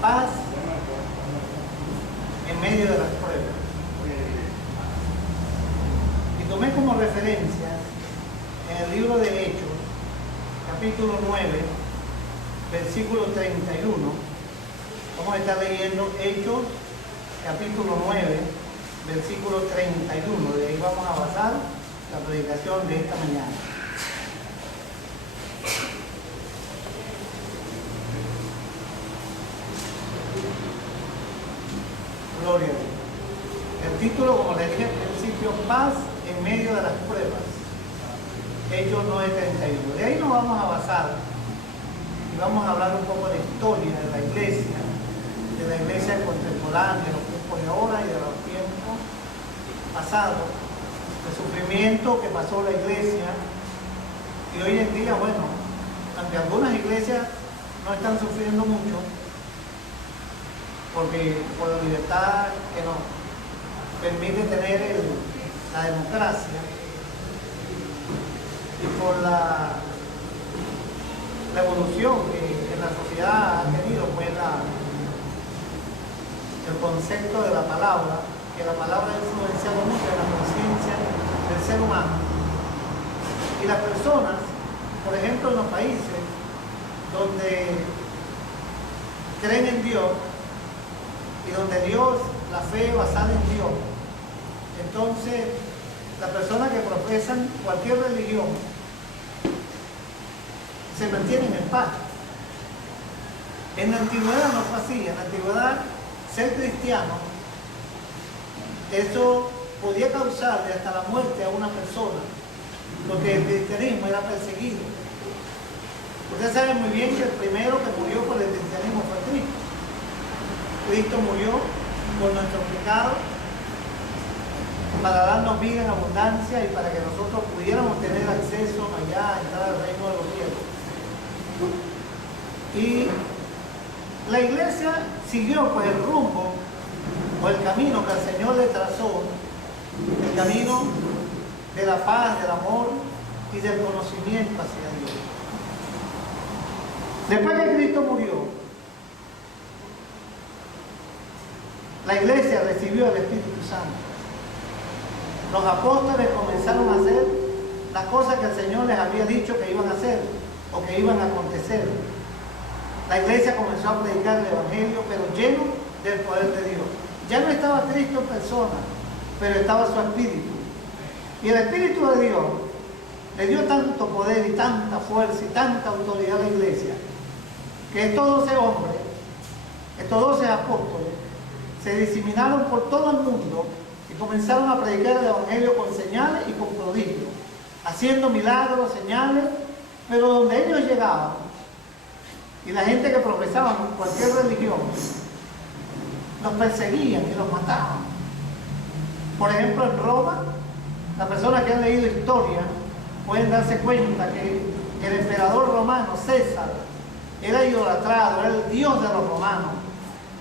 Paz en medio de las pruebas. Y tomé como referencia en el libro de Hechos, capítulo 9, versículo 31. Vamos a estar leyendo Hechos, capítulo 9, versículo 31. De ahí vamos a basar la predicación de esta mañana. Gloria a Dios. El título, como le dije al principio, Paz en medio de las pruebas. Hechos 9:31. De ahí nos vamos a basar y vamos a hablar un poco de historia de la iglesia contemporánea, de los tiempos de ahora y de los tiempos pasados, el sufrimiento que pasó la iglesia. Y hoy en día, bueno, aunque algunas iglesias no están sufriendo mucho, porque por la libertad que nos permite tener la democracia y por la evolución que en la sociedad ha tenido, pues el concepto de la palabra, que la palabra ha influenciado mucho en la conciencia del ser humano. Y las personas, por ejemplo, en los países donde creen en Dios, y donde Dios, la fe basada en Dios, entonces las personas que profesan cualquier religión se mantienen en paz. En la antigüedad no fue así. En la antigüedad, ser cristiano, eso podía causarle hasta la muerte a una persona, porque el cristianismo era perseguido. Ustedes saben muy bien que el primero que murió por el cristianismo fue Cristo. Cristo murió por nuestros pecados para darnos vida en abundancia y para que nosotros pudiéramos tener acceso allá a entrar al reino de los cielos. Y la iglesia siguió pues el rumbo o el camino que el Señor le trazó, el camino de la paz, del amor y del conocimiento hacia Dios. Después que Cristo murió, la iglesia recibió el Espíritu Santo. Los apóstoles comenzaron a hacer las cosas que el Señor les había dicho que iban a hacer o que iban a acontecer. La iglesia comenzó a predicar el Evangelio, pero lleno del poder de Dios. Ya no estaba Cristo en persona, pero estaba su Espíritu. Y el Espíritu de Dios le dio tanto poder y tanta fuerza y tanta autoridad a la iglesia, que estos 12 hombres, estos 12 apóstoles, se diseminaron por todo el mundo y comenzaron a predicar el Evangelio con señales y con prodigios, haciendo milagros, señales, pero donde ellos llegaban, y la gente que profesaba cualquier religión, los perseguían y los mataban. Por ejemplo, en Roma, las personas que han leído historia pueden darse cuenta que el emperador romano, César, era idolatrado, era el dios de los romanos.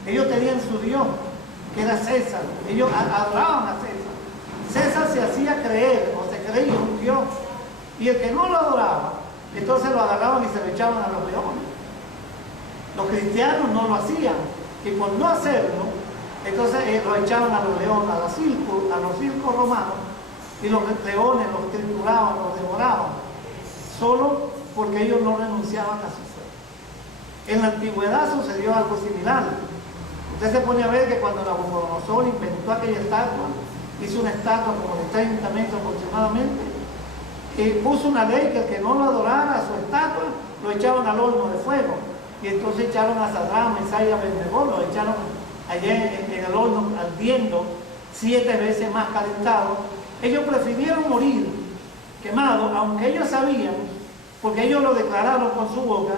Ellos tenían su dios, que era César. Ellos adoraban a César. César se hacía creer o se creía un dios, y el que no lo adoraba, entonces lo agarraban y se lo echaban a los leones. Los cristianos no lo hacían, y por no hacerlo, entonces lo echaban a los leones, a los circos romanos, y los leones los trituraban, los devoraban, solo porque ellos no renunciaban a su fe. En la antigüedad sucedió algo similar. Usted se pone a ver que cuando Nabucodonosor inventó aquella estatua, hizo una estatua como de 30 metros aproximadamente, y puso una ley que el que no lo adorara a su estatua, lo echaban al horno de fuego. Y entonces echaron a Sadrach, Mesach y Abednego, lo echaron allá en el horno ardiendo 7 veces más calentado. Ellos prefirieron morir quemados, aunque ellos sabían, porque ellos lo declararon con su boca,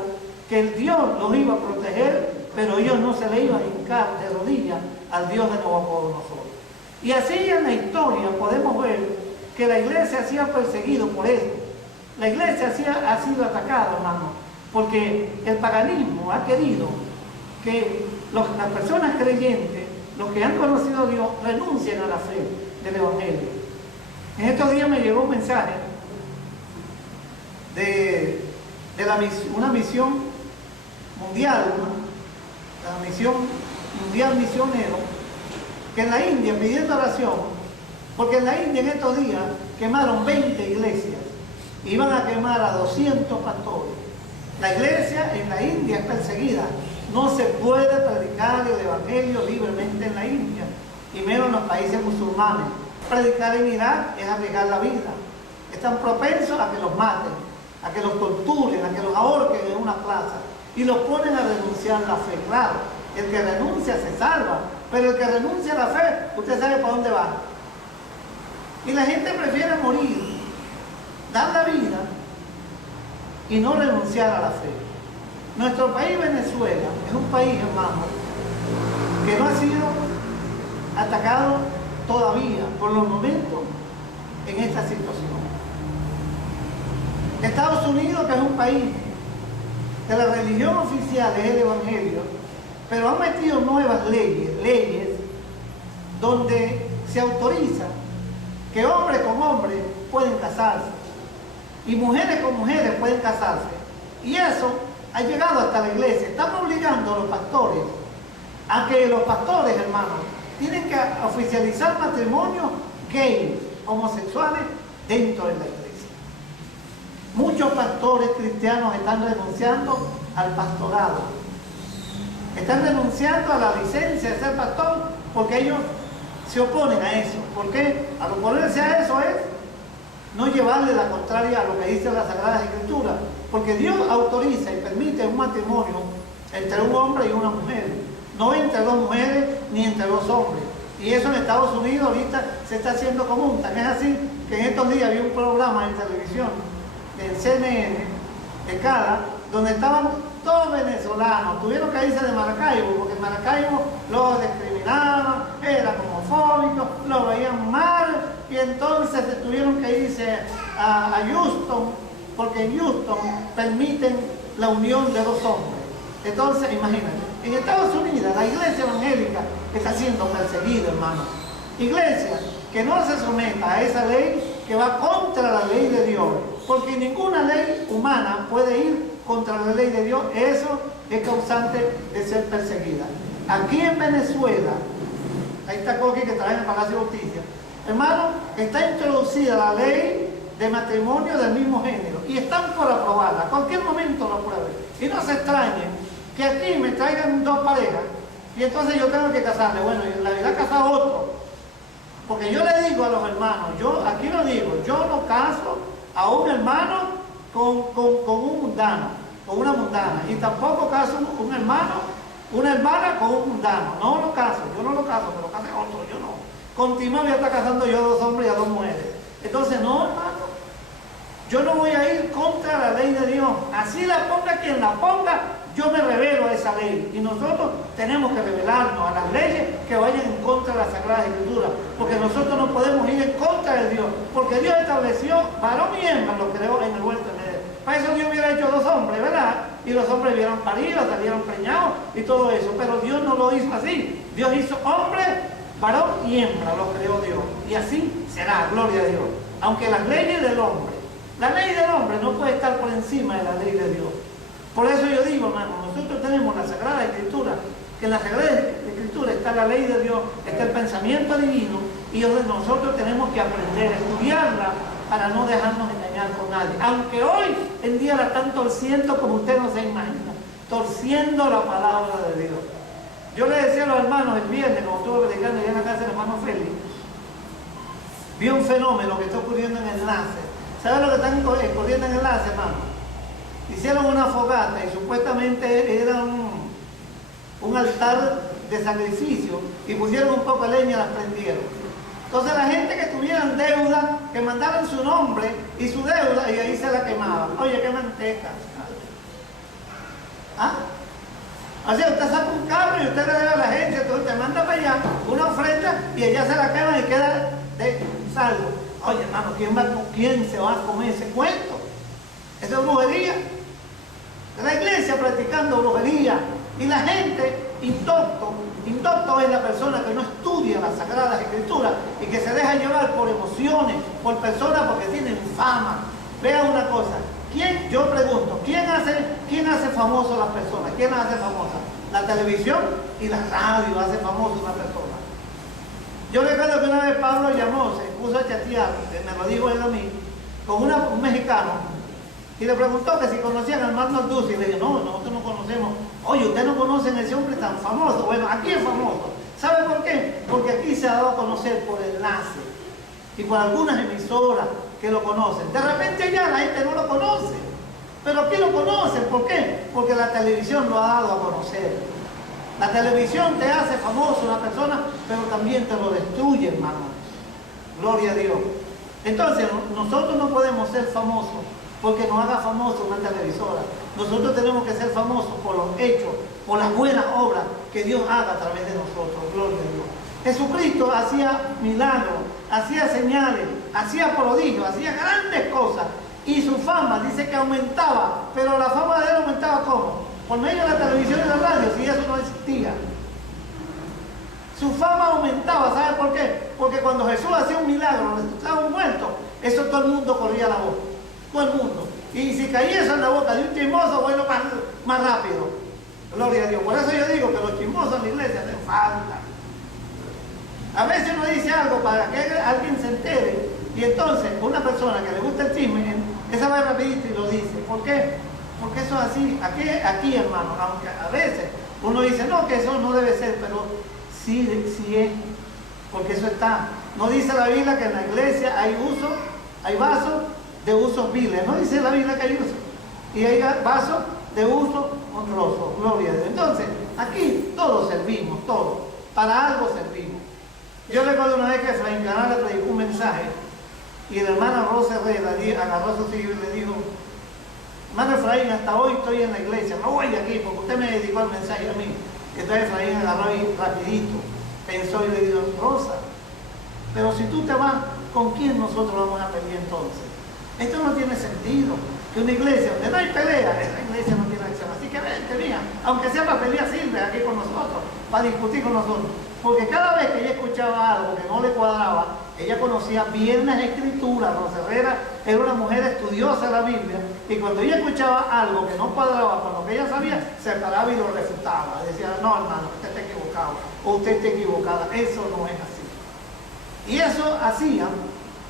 que el Dios los iba a proteger, pero ellos no se le iban a hincar de rodillas al Dios de Nabucodonosor. Y así en la historia podemos ver que la iglesia ha sido perseguida por eso. La iglesia ha sido atacada, hermano, porque el paganismo ha querido que las personas creyentes, los que han conocido a Dios, renuncien a la fe del Evangelio. En estos días me llegó un mensaje de una misión mundial, ¿no? La misión mundial misionero, que en la India pidiendo oración, porque en la India en estos días quemaron 20 iglesias, iban a quemar a 200 pastores. La iglesia en la India es perseguida, no se puede predicar el evangelio libremente en la India, y menos en los países musulmanes. Predicar en Irak es arriesgar la vida, están propensos a que los maten, a que los torturen, a que los ahorquen en una plaza, y los ponen a renunciar a la fe. Claro, el que renuncia se salva, pero el que renuncia a la fe, usted sabe para dónde va. Y la gente prefiere morir, dar la vida y no renunciar a la fe. Nuestro país, Venezuela, es un país, hermano, que no ha sido atacado todavía, por los momentos, en esta situación. Estados Unidos, que es un país que la religión oficial es el evangelio, pero han metido nuevas leyes donde se autoriza que hombres con hombres pueden casarse y mujeres con mujeres pueden casarse, y eso ha llegado hasta la iglesia. Están obligando a los pastores a que los pastores, hermanos, tienen que oficializar matrimonios gays, homosexuales, dentro de la iglesia. Muchos pastores cristianos están renunciando al pastorado, están renunciando a la licencia de ser pastor, porque ellos se oponen a eso. ¿Por qué? Al oponerse a eso es no llevarle la contraria a lo que dice la Sagrada Escritura, porque Dios autoriza y permite un matrimonio entre un hombre y una mujer, no entre dos mujeres ni entre dos hombres. Y eso en Estados Unidos ahorita se está haciendo común. Tan es así que en estos días había un programa en televisión del CNN de Cara, donde estaban todos venezolanos, tuvieron que irse de Maracaibo, porque en Maracaibo los discriminaban, eran homofóbicos, lo veían mal, y entonces tuvieron que irse a Houston, porque en Houston permiten la unión de dos hombres. Entonces, imagínate, en Estados Unidos la iglesia evangélica está siendo perseguida, hermano. Iglesia que no se someta a esa ley que va contra la ley de Dios, porque ninguna ley humana puede ir contra la ley de Dios. Eso es causante de ser perseguida. Aquí en Venezuela, ahí está Coqui que trabaja en el Palacio de Justicia, hermano, está introducida la ley de matrimonio del mismo género y están por aprobarla. A cualquier momento lo aprueben. Y no se extrañen que aquí me traigan dos parejas y entonces yo tengo que casarle. Bueno, y la vida casa otro, porque yo le digo a los hermanos, yo aquí lo digo, yo no caso a un hermano con un mundano, con una mundana, y tampoco caso un hermano, una hermana con un mundano. No lo caso, yo no lo caso, pero case otro, yo no. Continuo voy a estar casando yo a dos hombres y a dos mujeres. Entonces, no, hermano, yo no voy a ir contra la ley de Dios. Así la ponga quien la ponga, yo me revelo a esa ley. Y nosotros tenemos que rebelarnos a las leyes que vayan en contra de la Sagrada Escritura, porque nosotros no podemos ir en contra de Dios, porque Dios estableció varón y hembra, lo creó en el huerto de Edén. Para eso Dios hubiera hecho dos hombres, ¿verdad? Y los hombres hubieran parido, salieron preñados y todo eso, pero Dios no lo hizo así. Dios hizo hombre, varón y hembra, lo creó Dios, y así será, gloria a Dios. Aunque las leyes del hombre, la ley del hombre no puede estar por encima de la ley de Dios. Por eso yo digo, hermano, nosotros tenemos la Sagrada Escritura, que en la Sagrada Escritura está la ley de Dios, está el pensamiento divino, y nosotros tenemos que aprender a estudiarla para no dejarnos engañar con nadie. Aunque hoy en día la están torciendo como usted no se imagina, torciendo la palabra de Dios. Yo le decía a los hermanos el viernes, como estuve predicando allá en la casa del hermano Félix, vi un fenómeno que está ocurriendo en el enlace. ¿Saben lo que están ocurriendo en el enlace, hermano? Hicieron una fogata y supuestamente era un altar de sacrificio y pusieron un poco de leña y las prendieron. Entonces la gente que tuvieran deuda, que mandaran su nombre y su deuda y ahí se la quemaban. Oye, qué manteca. ¿Ah? O sea, usted saca un carro y usted le debe a la agencia, entonces te manda para allá una ofrenda y allá se la queman y queda de salvo. Oye, hermano, ¿quién se va a comer ese cuento? Eso es brujería. La iglesia practicando brujería y la gente indocto es la persona que no estudia las Sagradas Escrituras y que se deja llevar por emociones, por personas porque tienen fama. Vea una cosa, Yo pregunto, ¿quién hace famoso a las personas? ¿Quién las hace famosas? La televisión y la radio hace famoso a una persona. Yo recuerdo que una vez Pablo llamó, se puso a chatear, me lo dijo él a mí, con un mexicano, y le preguntó que si conocían al Armando Alducin, y le dije, no, nosotros no conocemos. Oye, ¿ustedes no conocen ese hombre tan famoso? Bueno, aquí es famoso. ¿Sabe por qué? Porque aquí se ha dado a conocer por enlace y por algunas emisoras que lo conocen. De repente allá la gente no lo conoce, pero aquí lo conocen. ¿Por qué? Porque la televisión lo ha dado a conocer. La televisión te hace famoso una persona, pero también te lo destruye, hermano. Gloria a Dios. Entonces, nosotros no podemos ser famosos porque nos haga famoso una televisora. Nosotros tenemos que ser famosos por los hechos, por las buenas obras que Dios haga a través de nosotros. Gloria a Dios. Jesucristo hacía milagros, hacía señales, hacía prodigios, hacía grandes cosas. Y su fama dice que aumentaba, pero la fama de él aumentaba ¿cómo? Por medio de la televisión y la radio, si eso no existía. Su fama aumentaba, ¿sabe por qué? Porque cuando Jesús hacía un milagro, resucitaba un muerto, eso todo el mundo corría la voz. Todo el mundo. Y si caía eso en la boca de un chismoso, bueno, más rápido. Gloria a Dios. Por eso yo digo que los chismosos en la iglesia hacen falta. A veces uno dice algo para que alguien se entere, y entonces una persona que le gusta el chisme, esa va rapidito y lo dice. ¿Por qué? Porque eso es así. Aquí, hermano, aunque a veces uno dice, no, que eso no debe ser, pero sí es, porque eso está. No dice la Biblia que en la iglesia hay vasos de usos viles. No dice la Biblia que hay usos. Y hay vasos de uso honroso. Gloria a Dios. Entonces, aquí todos servimos, todos. Para algo servimos. Yo recuerdo una vez que Efraín Canal le predicó un mensaje y la hermana Rosa Herrera agarró su silla y le dijo, hermano Efraín, hasta hoy estoy en la iglesia, me voy de aquí porque usted me dedicó el mensaje a mí. Entonces Efraín agarró ahí rapidito, pensó y le dijo, Rosa, pero si tú te vas, ¿con quién nosotros vamos a pelear entonces? Esto no tiene sentido, que una iglesia donde no hay pelea, esa iglesia no tiene acción. Así que vente, mía, aunque sea para pelear, sirve aquí con nosotros, para discutir con nosotros. Porque cada vez que ella escuchaba algo que no le cuadraba, ella conocía bien las escrituras. Rosa Herrera era una mujer estudiosa de la Biblia, y cuando ella escuchaba algo que no cuadraba con lo que ella sabía, se paraba y lo refutaba. Decía, no, hermano, usted está equivocado, o usted está equivocada, eso no es así. Y eso hacía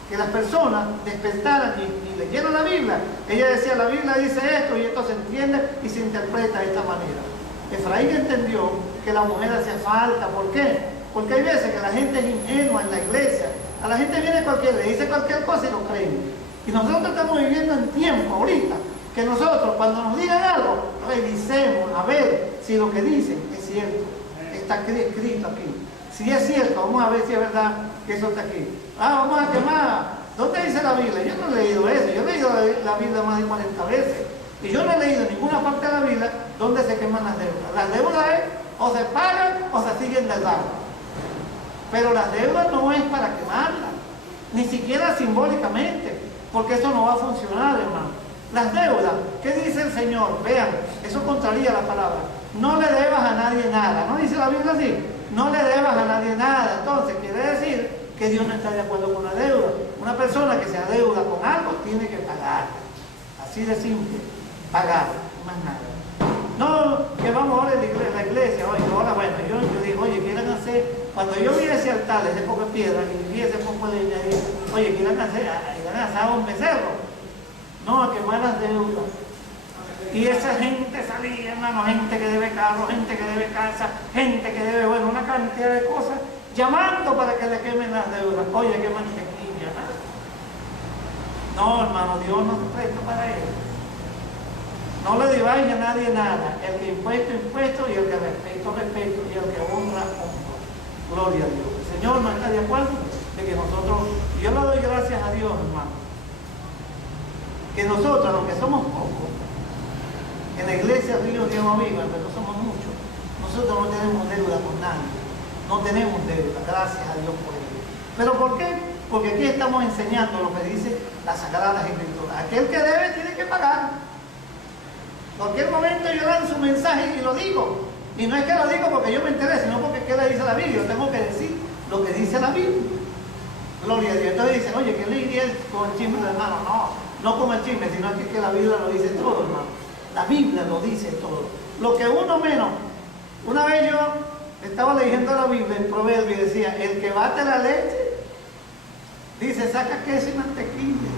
que las personas despertaran y leyeran la Biblia. Ella decía, la Biblia dice esto, y esto se entiende y se interpreta de esta manera. Efraín entendió que la mujer hacía falta. ¿Por qué? Porque hay veces que la gente es ingenua en la iglesia. A la gente viene cualquiera, le dice cualquier cosa y lo creen. Y nosotros estamos viviendo en tiempo ahorita, que nosotros cuando nos digan algo, revisemos a ver si lo que dicen es cierto. Está escrito aquí. Si es cierto, vamos a ver si es verdad que eso está aquí. Vamos a quemar. ¿Dónde dice la Biblia? Yo no he leído eso. Yo he leído la Biblia más de 40 veces. Y yo no he leído en ninguna parte de la Biblia donde se queman las deudas. Las deudas es o se pagan o se siguen deudando. Pero las deudas no es para quemarlas, ni siquiera simbólicamente, porque eso no va a funcionar, hermano. Las deudas, ¿qué dice el Señor? Vean, eso contraría la palabra. No le debas a nadie nada. ¿No dice la Biblia así? No le debas a nadie nada. Entonces quiere decir que Dios no está de acuerdo con la deuda. Una persona que se adeuda con algo tiene que pagar. Así de simple. Pagar, más nada. No, que vamos ahora a la iglesia, oye, ahora bueno, yo digo, oye, quieran hacer, cuando yo vi ese altar, ese poco de piedra, y vi ese poco de leña, oye, quieran asar un becerro. No, a quemar las deudas. Y esa gente salía, hermano, gente que debe carro, gente que debe casa, gente que debe, bueno, una cantidad de cosas, llamando para que le quemen las deudas. Oye, qué mantequilla, ¿no? No, hermano, Dios no te presta para eso. No le debáis a nadie nada. El que impuesto, impuesto, y el que respeto, respeto, y el que honra, honra. Gloria a Dios. El Señor no está de acuerdo de que nosotros, y yo le doy gracias a Dios, hermano, que nosotros, los que somos pocos, en la iglesia Río de Agua Viva, pero somos muchos, nosotros no tenemos deuda con nadie. No tenemos deuda, gracias a Dios por ello. ¿Pero por qué? Porque aquí estamos enseñando lo que dice las Sagradas Escrituras. Aquel que debe tiene que pagar. En cualquier momento yo lanzo un mensaje y lo digo. Y no es que lo digo porque yo me enteré, sino porque ¿qué le dice la Biblia? Yo tengo que decir lo que dice la Biblia. Gloria a Dios. Entonces dicen, oye, ¿qué le diría con el chisme del hermano? no como el chisme, sino que la Biblia lo dice todo, hermano. La Biblia lo dice todo. Lo que uno menos. Una vez yo estaba leyendo la Biblia en Proverbios y decía, el que bate la leche, dice, saca queso y mantequilla.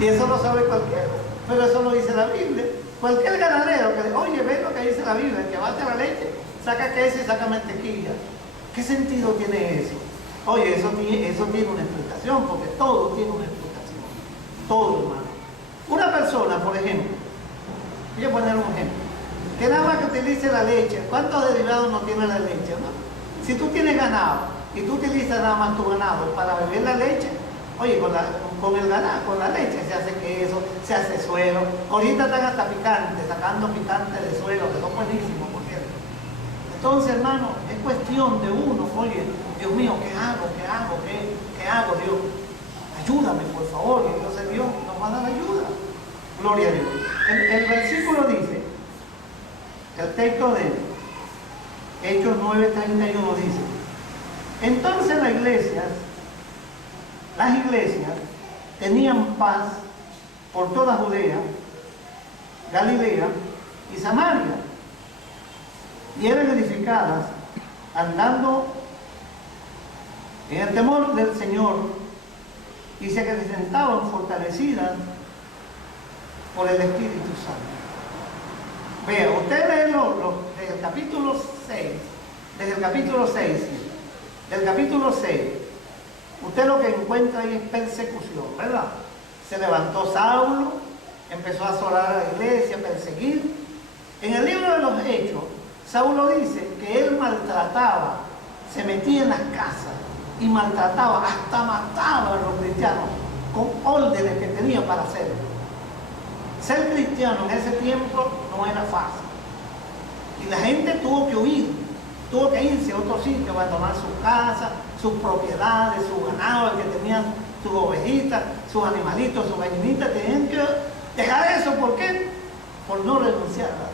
Y eso lo sabe cualquiera, pero eso lo dice la Biblia. Cualquier ganadero que, oye, ve lo que dice la Biblia, el que bate la leche, saca queso y saca mantequilla. ¿Qué sentido tiene eso? Oye, eso tiene una explicación, porque todo tiene una explicación. Todo, hermano. Una persona, por ejemplo, voy a poner un ejemplo, que nada más que utilice la leche, ¿cuántos derivados no tiene la leche, no? Si tú tienes ganado y tú utilizas nada más tu ganado para beber la leche, oye, con el ganado, con la leche se hace queso, se hace suero. Ahorita están hasta picantes, sacando picante de suero, que son buenísimos, por cierto. Entonces, hermano, es cuestión de uno, oye, Dios mío, ¿qué hago? ¿Qué hago? ¿Qué hago, Dios? Ayúdame, por favor. Y entonces Dios nos va a dar ayuda. Gloria a Dios. El versículo dice, el texto de Hechos 9:31 dice, entonces las iglesias tenían paz por toda Judea, Galilea y Samaria, y eran edificadas andando en el temor del Señor, y se acrecentaban fortalecidas por el Espíritu Santo. Vea, usted lee desde el capítulo 6, del capítulo 6, usted lo que encuentra ahí es persecución, ¿verdad? Se levantó Saulo, empezó a asolar a la iglesia, perseguir. En el libro de los Hechos, Saulo dice que él maltrataba, se metía en las casas y maltrataba, hasta mataba a los cristianos con órdenes que tenía para hacerlo. Ser cristiano en ese tiempo no era fácil. Y la gente tuvo que huir, tuvo que irse a otro sitio, abandonar sus casas, sus propiedades, su ganado, el que tenían sus ovejitas, sus animalitos, sus gallinitas, tenían que dejar eso. ¿Por qué? Por no renunciar a eso.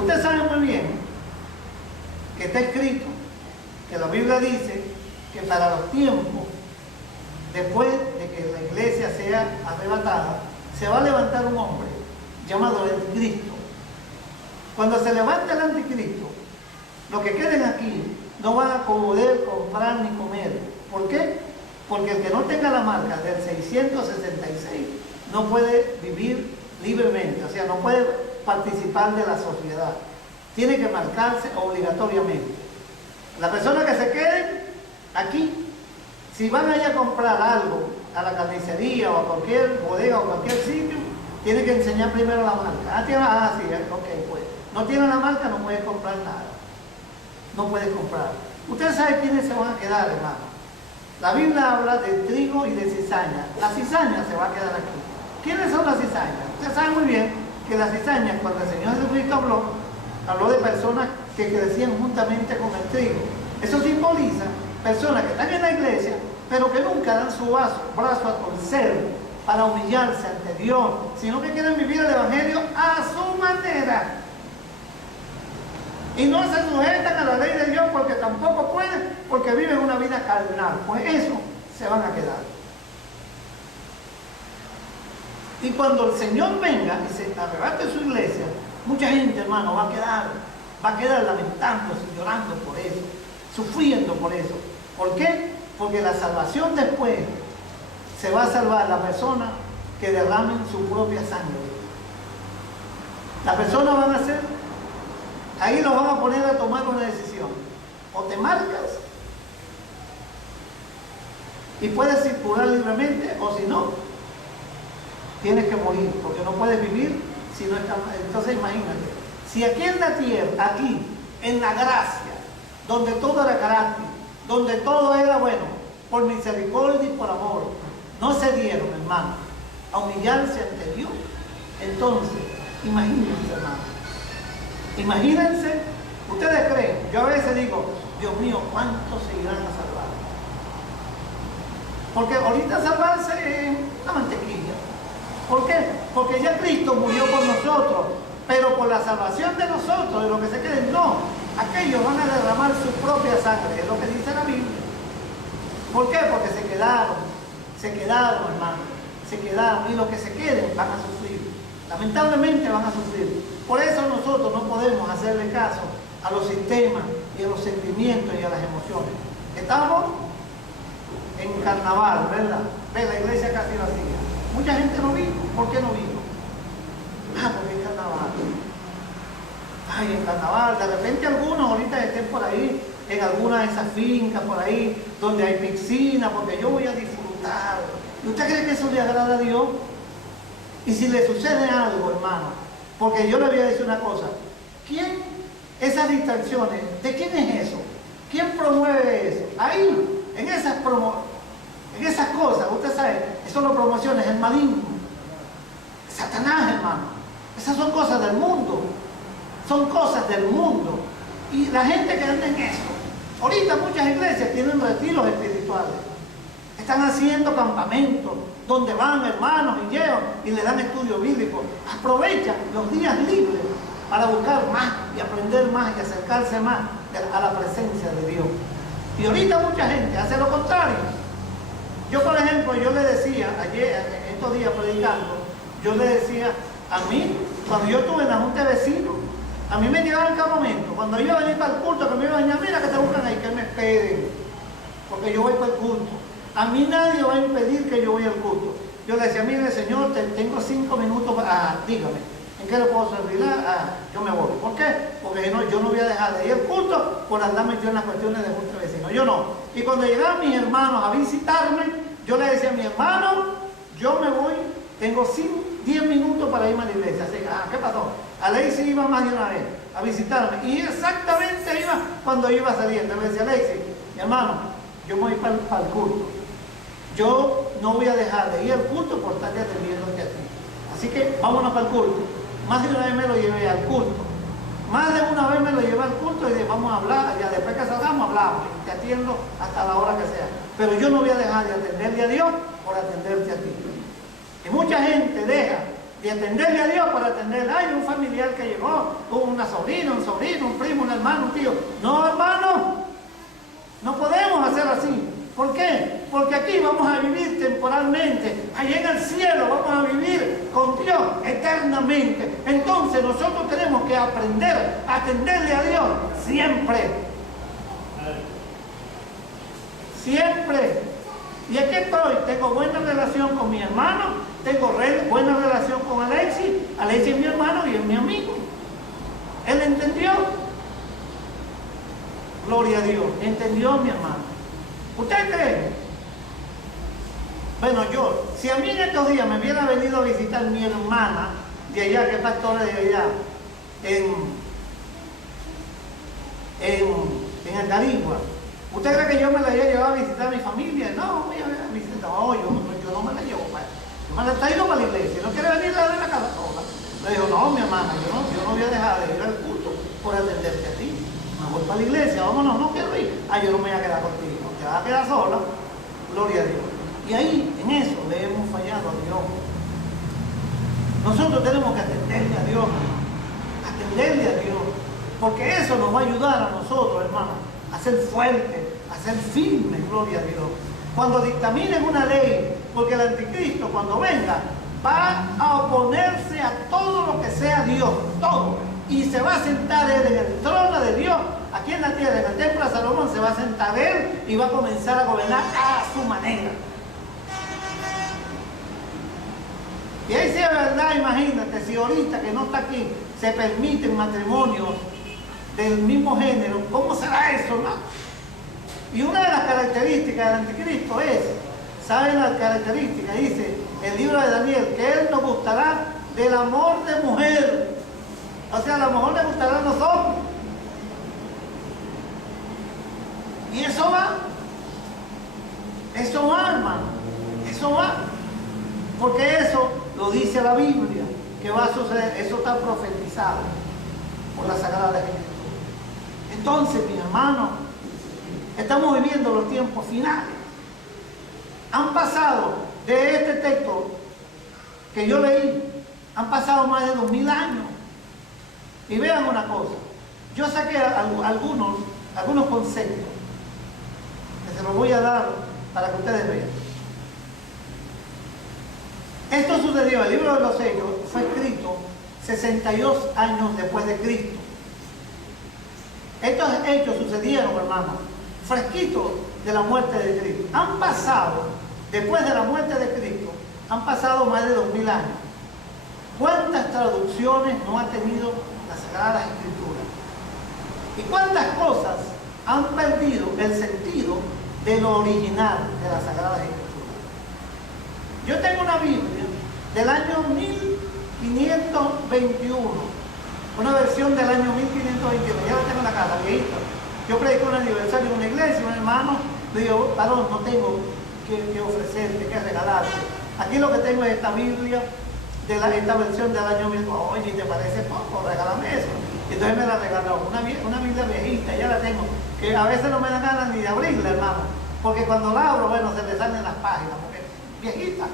Usted sabe muy bien que está escrito, que la Biblia dice que para los tiempos, después de que la iglesia sea arrebatada, se va a levantar un hombre llamado el Anticristo. Cuando se levante el Anticristo, los que queden aquí no van a poder comprar ni comer. ¿Por qué? Porque el que no tenga la marca del 666 no puede vivir libremente, o sea, no puede participar de la sociedad. Tiene que marcarse obligatoriamente. La persona que se quede aquí, si van a ir a comprar algo a la carnicería o a cualquier bodega o cualquier sitio, tiene que enseñar primero la marca. Sí, ok, pues. No tiene la marca, no puede comprar nada. No puede comprar. Ustedes saben quiénes se van a quedar, hermano. La Biblia habla de trigo y de cizaña. La cizaña se va a quedar aquí. ¿Quiénes son las cizañas? Ustedes saben muy bien que las cizañas, cuando el Señor Jesucristo habló de personas que crecían juntamente con el trigo. Eso simboliza personas que están en la iglesia, pero que nunca dan su brazo a torcer para humillarse ante Dios, sino que quieren vivir el Evangelio a su manera. Y no se sujetan a la ley de Dios porque tampoco pueden, porque viven una vida carnal. Pues eso se van a quedar. Y cuando el Señor venga y se arrebate su iglesia, mucha gente, hermano, va a quedar lamentándose, llorando por eso, sufriendo por eso. ¿Por qué? Porque la salvación después se va a salvar la persona que derramen su propia sangre. Las personas van a ser, ahí los van a poner a tomar una decisión. O te marcas y puedes circular libremente, o si no, tienes que morir, porque no puedes vivir si no estás. Entonces imagínate, si aquí en la tierra, aquí, en la gracia, donde todo era gratis, donde todo era bueno, por misericordia y por amor, no se dieron, hermano, a humillarse ante Dios. Entonces, imagínense, hermano, imagínense, ustedes creen, yo a veces digo, Dios mío, ¿cuántos se irán a salvar? Porque ahorita salvarse es una mantequilla. ¿Por qué? Porque ya Cristo murió por nosotros, pero por la salvación de nosotros, de lo que se queden, no. Aquellos van a derramar su propia sangre, es lo que dice la Biblia. ¿Por qué? Porque se quedaron, Se quedaron, hermano, se quedaron, y los que se queden van a sufrir. Lamentablemente van a sufrir. Por eso nosotros no podemos hacerle caso a los sistemas y a los sentimientos y a las emociones. Estamos en carnaval, ¿verdad? Ve, la iglesia casi vacía. Mucha gente no vino. ¿Por qué no vino? Porque es carnaval. Ay, en carnaval. De repente algunos ahorita estén por ahí, en alguna de esas fincas por ahí, donde hay piscina, porque yo voy a disfrutar. ¿Y usted cree que eso le agrada a Dios? Y si le sucede algo, hermano, porque yo le voy a decir una cosa, ¿quién, esas distracciones, de quién es eso? ¿Quién promueve eso? Ahí, en esas cosas, usted sabe, eso lo promociona el maligno, Satanás, hermano. Esas son cosas del mundo, son cosas del mundo. Y la gente que anda en eso, ahorita muchas iglesias tienen retiros espirituales, están haciendo campamentos, donde van hermanos y llevan y le dan estudio bíblico. Aprovechan los días libres para buscar más y aprender más y acercarse más a la presencia de Dios. Y ahorita mucha gente hace lo contrario. Yo, por ejemplo, yo le decía, ayer, estos días predicando, yo le decía a mí, cuando yo estuve en la junta de vecinos, a mí me llegaban cada momento, cuando yo iba a venir para el culto, que me iba a bañar, mira que te buscan ahí, que me esperen, porque yo voy para el culto. A mí nadie va a impedir que yo vaya al culto. Yo le decía, mire Señor, tengo 5 minutos, dígame, ¿en qué le puedo servir? Yo me voy. ¿Por qué? Porque yo no voy a dejar de ir al culto por andar metido en las cuestiones de junta de vecinos. Yo no. Y cuando llegaban mis hermanos a visitarme, yo le decía a mi hermano, yo me voy, tengo 10 minutos para irme a la iglesia. Así, ¿qué pasó? Alexis iba más de una vez a visitarme. Y exactamente iba cuando iba saliendo. Le decía, Alexis, mi hermano, yo me voy para el culto. Yo no voy a dejar de ir al culto por estar atendiéndote a ti. Así que vámonos para el culto. Más de una vez me lo llevé al culto. Más de una vez me lo llevé al culto y vamos a hablar. Ya después que salgamos, hablamos. Y te atiendo hasta la hora que sea. Pero yo no voy a dejar de atenderle a Dios por atenderte a ti. Y mucha gente deja de atenderle a Dios para atenderle. Hay un familiar que llegó, una sobrina, un sobrino, un primo, un hermano, un tío. No, hermano, no podemos hacer así. ¿Por qué? Porque aquí vamos a vivir temporalmente. Allá en el cielo vamos a vivir con Dios eternamente. Entonces nosotros tenemos que aprender a atenderle a Dios siempre. Siempre. Y aquí estoy. Tengo buena relación con mi hermano. Tengo buena relación con Alexis. Alexis es mi hermano y es mi amigo. Él entendió. Gloria a Dios. Entendió mi hermano. ¿Usted cree? Bueno, si a mí en estos días me hubiera venido a visitar mi hermana de allá, que es pastora de allá, en Andarigua, ¿usted cree que yo me la haya llevado a visitar a mi familia? No, voy a visitar. No, yo no me la llevo. Yo me la traigo para la iglesia. ¿No quiere venir a la casa sola? Le digo, no, mi hermana, yo no voy a dejar de ir al culto por atenderte a ti. Me voy para la iglesia, vámonos, no quiero ir. Yo no me voy a quedar contigo. Te vas a quedar sola, gloria a Dios. Y ahí, en eso, le hemos fallado a Dios. Nosotros tenemos que atenderle a Dios, atenderle a Dios, porque eso nos va a ayudar a nosotros, hermanos, a ser fuertes, a ser firmes, gloria a Dios. Cuando dictaminen una ley, porque el anticristo cuando venga, va a oponerse a todo lo que sea Dios, todo. Y se va a sentar él en el trono de Dios, aquí en la tierra, en el templo de Salomón, se va a sentar él y va a comenzar a gobernar a su manera. Y ahí sea verdad, imagínate, si ahorita que no está aquí, se permiten matrimonios del mismo género, ¿cómo será eso, no? Y una de las características del anticristo es, ¿saben las características? Dice el libro de Daniel, que él nos gustará del amor de mujer. O sea, a lo mejor le gustarán los hombres. Y eso va, hermano, eso va. Porque eso lo dice la Biblia, que va a suceder, eso está profetizado por la Sagrada Escritura. Entonces, mi hermano, estamos viviendo los tiempos finales. Han pasado de este texto que yo leí, han pasado más de 2000 años. Y vean una cosa, yo saqué algunos conceptos que se los voy a dar para que ustedes vean. Esto sucedió, el libro de los Hechos fue escrito 62 años después de Cristo. Estos hechos sucedieron, hermanos, fresquitos de la muerte de Cristo. Han pasado, después de la muerte de Cristo, han pasado más de 2000 años. ¿Cuántas traducciones no ha tenido las Sagradas Escrituras? ¿Y cuántas cosas han perdido el sentido de lo original de las Sagradas Escrituras? Yo tengo una Biblia del año 1521, una versión del año 1521, ya la tengo en la casa, viejita. Yo predico un aniversario en una iglesia, un hermano le digo, varón, no tengo que ofrecerte, que regalarte. Aquí lo que tengo es esta Biblia, esta versión del año 1000. Oye, ¿te parece poco? Regálame eso. Entonces me la regaló, una Biblia viejita, ya la tengo, que a veces no me da ganas ni de abrirla, hermano, porque cuando la abro, bueno, se me salen las páginas, porque es viejita.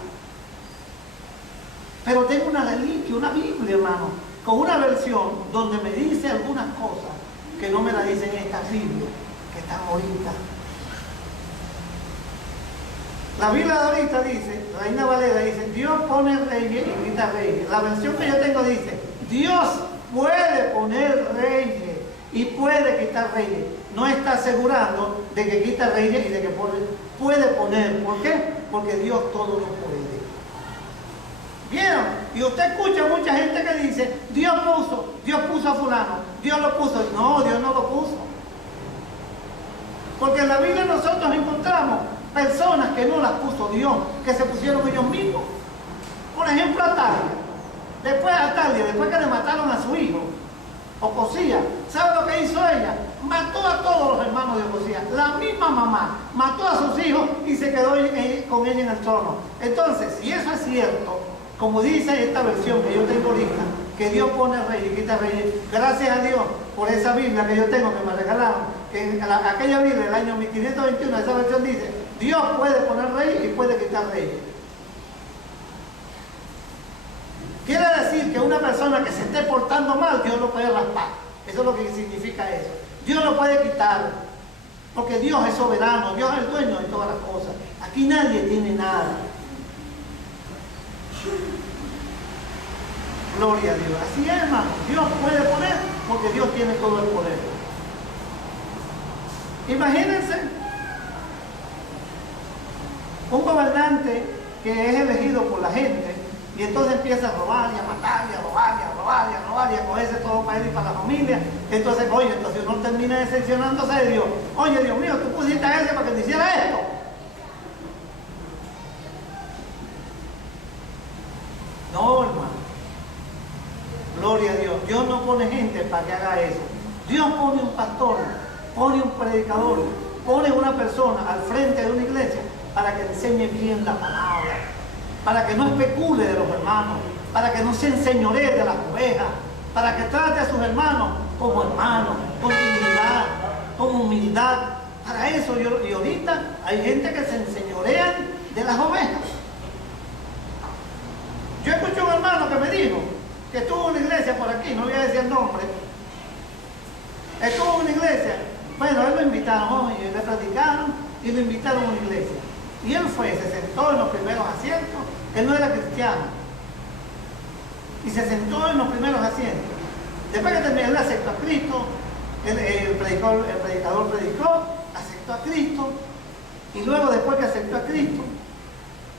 Pero tengo una reliquia, una Biblia, hermano, con una versión donde me dice algunas cosas que no me la dicen estas Biblias, que están ahorita. La Biblia de ahorita dice, Reina Valera dice, Dios pone reyes y quita reyes. La versión que yo tengo dice, Dios puede poner reyes y puede quitar reyes. No está asegurando de que quita reyes y de que puede poner. ¿Por qué? Porque Dios todo lo puede. ¿Vieron? Y usted escucha a mucha gente que dice, Dios puso a fulano, Dios lo puso. No, Dios no lo puso. Porque en la Biblia nosotros encontramos personas que no las puso Dios, que se pusieron ellos mismos. Por ejemplo, Atalia. Después que le mataron a su hijo, Ocosías, ¿sabe lo que hizo ella? Mató a todos los hermanos de Ocosías. La misma mamá mató a sus hijos y se quedó con ella en el trono. Entonces, si eso es cierto, como dice esta versión que yo tengo ahorita, que Dios pone rey y quita rey, gracias a Dios por esa Biblia que yo tengo, que me regalaron, que aquella Biblia del año 1521, esa versión dice, Dios puede poner rey y puede quitar rey. Quiere decir que una persona que se esté portando mal, Dios lo puede raspar. Eso es lo que significa eso. Dios lo puede quitar, porque Dios es soberano, Dios es el dueño de todas las cosas. Aquí nadie tiene nada. Gloria a Dios. Así es, hermano. Dios puede poner porque Dios tiene todo el poder. Imagínense un gobernante que es elegido por la gente y entonces empieza a robar y a matar y a robar y a robar y a robar y a cogerse todo para él y para la familia. Entonces, oye, entonces uno termina decepcionándose de Dios. Oye, Dios mío, tú pusiste a ese para que te hiciera esto. No, hermano. Gloria a Dios. Dios no pone gente para que haga eso. Dios pone un pastor, pone un predicador, pone una persona al frente de una iglesia para que enseñe bien la palabra, para que no especule de los hermanos, para que no se enseñoree de las ovejas, para que trate a sus hermanos como hermanos, con dignidad, con humildad. Para eso, y ahorita hay gente que se enseñorean de las ovejas. Yo escuché a un hermano que me dijo que estuvo en una iglesia por aquí, no voy a decir el nombre, estuvo en una iglesia, bueno, él lo invitaron, y le platicaron y lo invitaron a una iglesia. Y él fue, se sentó en los primeros asientos, él no era cristiano, y se sentó en los primeros asientos. Después que terminó, él aceptó a Cristo, el predicador predicó, aceptó a Cristo, y luego después que aceptó a Cristo,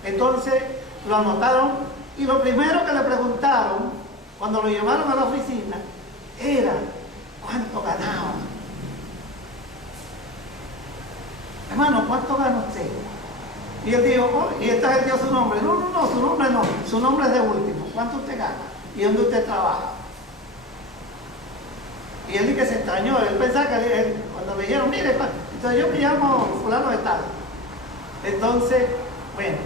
entonces lo anotaron, y lo primero que le preguntaron, cuando lo llevaron a la oficina, era ¿cuánto ganaba? Hermano, ¿cuánto gana usted? Y él dijo, oh, y entonces él dio su nombre. No, su nombre no, su nombre es de último. ¿Cuánto usted gana? ¿Y dónde usted trabaja? Y él dijo que se extrañó, él pensaba que cuando le dijeron, mire, entonces yo me llamo fulano de tal. Entonces, bueno,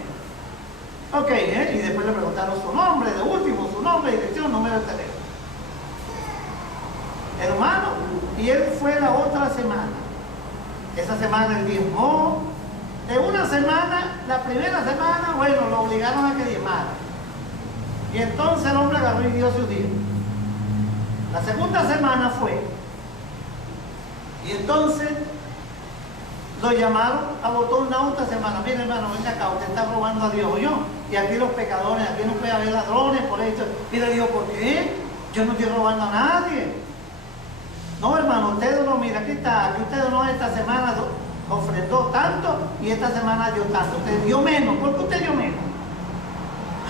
ok, y después le preguntaron su nombre, de último, su nombre, dirección, número de teléfono. Hermano, y él fue la otra semana. Esa semana él diezmó. De una semana, la primera semana, bueno, lo obligaron a que diezmara. Y entonces el hombre agarró y dio su diezmo. La segunda semana fue. Y entonces Lo llamaron a botón una otra semana. Mire, hermano, venga acá, usted está robando a Dios o yo. Y aquí los pecadores, aquí no puede haber ladrones por esto. Y le digo, ¿por qué? Yo no estoy robando a nadie. No, hermano, usted no, mira, aquí está, aquí usted no esta semana ofrendó tanto y esta semana dio tanto. Usted dio menos, ¿por qué usted dio menos?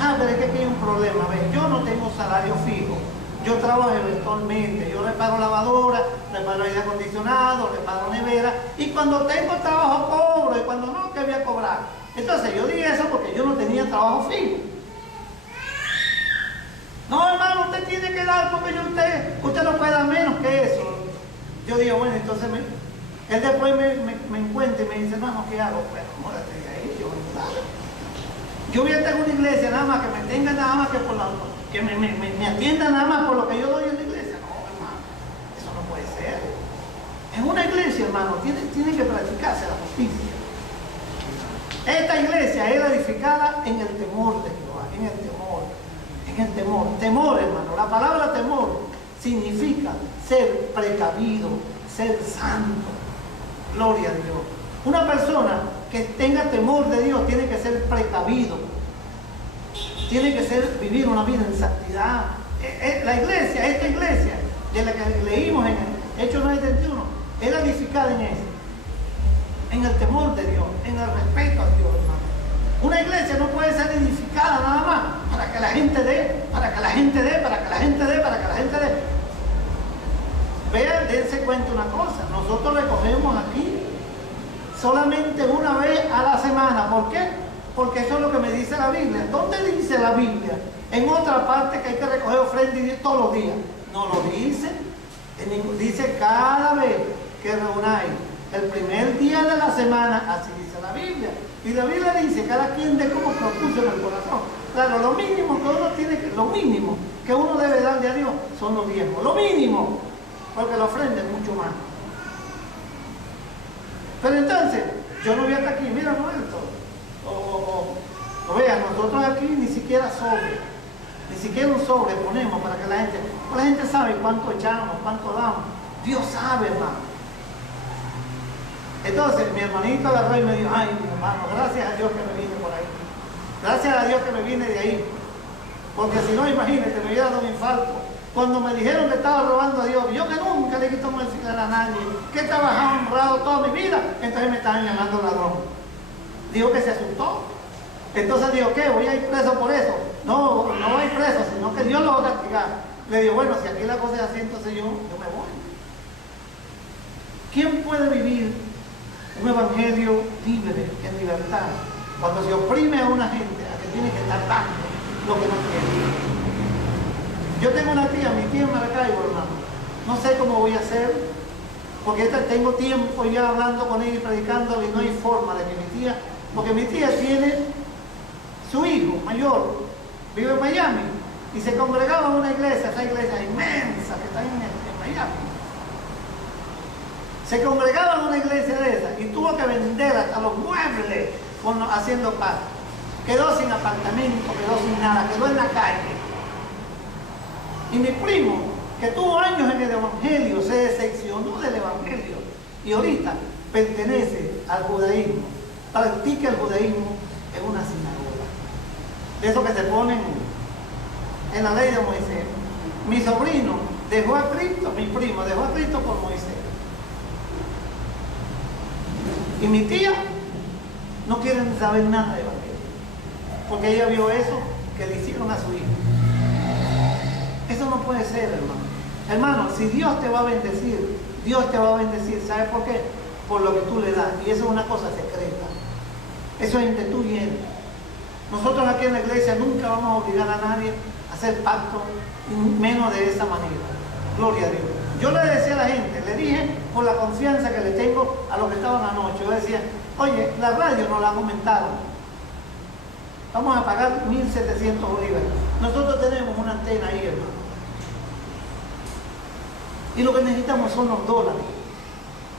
Ah, pero es que aquí hay un problema, ¿ves? Yo no tengo salario fijo. Yo trabajo eventualmente, yo reparo lavadora, reparo aire acondicionado, reparo nevera, y cuando tengo trabajo cobro, y cuando no, ¿qué voy a cobrar? Entonces yo dije eso porque yo no tenía trabajo fijo. No, hermano, usted tiene que dar porque usted no puede dar menos que eso. Yo digo, bueno, entonces él después me encuentra y me dice, hermano, ¿qué hago? Pues, muérate de ahí, yo voy a dar. Yo voy a estar en una iglesia nada más que me tenga nada más que por la... que me atienda nada más por lo que yo doy en la iglesia. No, hermano, eso no puede ser. En una iglesia, hermano, tiene que practicarse la justicia. Esta iglesia era edificada en el temor de Jehová, en el temor. Temor, hermano. La palabra temor significa ser precavido, ser santo. Gloria a Dios. Una persona que tenga temor de Dios tiene que ser precavido. Tiene que ser vivir una vida en santidad. La iglesia, esta iglesia de la que leímos en Hechos 9:31, era edificada en eso, en el temor de Dios, en el respeto a Dios, hermano. Una iglesia no puede ser edificada nada más para que la gente dé, para que la gente dé, para que la gente dé, para que la gente dé. Vean, dense cuenta una cosa, nosotros recogemos aquí solamente una vez a la semana. ¿Por qué? Porque eso es lo que me dice la Biblia. ¿Dónde dice la Biblia? En otra parte que hay que recoger ofrendas todos los días. No lo dice. Dice cada vez que reunáis el primer día de la semana, así dice la Biblia. Y la Biblia dice, cada quien dé como propuso en el corazón. Claro, lo mínimo que uno debe darle a Dios son los diezmos. Lo mínimo, porque la ofrenda es mucho más. Pero entonces, yo no voy hasta aquí, mira, no es todo. O vean, nosotros aquí ni siquiera un sobre ponemos para que la gente sabe cuánto echamos, cuánto damos. Dios sabe, hermano. Entonces mi hermanito agarró y me dijo, ay, mi hermano, gracias a Dios que me vine por ahí. Gracias a Dios que me vine de ahí. Porque si no, imagínate, me hubiera dado un infarto. Cuando me dijeron que estaba robando a Dios, yo que nunca le quito el cigarro a nadie, que he trabajado honrado toda mi vida, entonces me estaban llamando ladrón. Dijo que se asustó. Entonces dijo, ¿qué? ¿Voy a ir preso por eso? No voy a ir preso, sino que Dios lo va a castigar. Le digo, bueno, si aquí la cosa es así, entonces yo me voy. ¿Quién puede vivir un evangelio libre, en libertad, cuando se oprime a una gente a que tiene que estar dando lo que no quiere? Yo tengo una tía, mi tía en Maracaibo, hermano. No sé cómo voy a hacer, porque tengo tiempo ya hablando con ella y predicando, y no hay forma de que mi tía, porque mi tía tiene su hijo mayor, vive en Miami, y se congregaba en una iglesia, esa iglesia inmensa que está en Miami. Se congregaba en una iglesia de esa y tuvo que vender hasta los muebles haciendo paz. Quedó sin apartamento, quedó sin nada, quedó en la calle. Y mi primo, que tuvo años en el evangelio, se decepcionó del evangelio y ahorita pertenece al judaísmo, practica el judaísmo en una sinagoga. De eso que se ponen en la ley de Moisés. Mi sobrino dejó a Cristo, mi primo dejó a Cristo por Moisés. Y mi tía no quiere saber nada de evangelio, porque ella vio eso que le hicieron a su hijo. Eso no puede ser, hermano. Hermano, si Dios te va a bendecir, Dios te va a bendecir. ¿Sabes por qué? Por lo que tú le das. Y eso es una cosa secreta. Eso es entre tú y Él. Nosotros aquí en la iglesia nunca vamos a obligar a nadie a hacer pacto, menos de esa manera. Gloria a Dios. Yo le decía a la gente, le dije por la confianza que le tengo a los que estaban anoche. Yo decía, oye, la radio nos la aumentaron. Vamos a pagar 1.700 bolívares. Nosotros tenemos una antena ahí, hermano. Y lo que necesitamos son los dólares.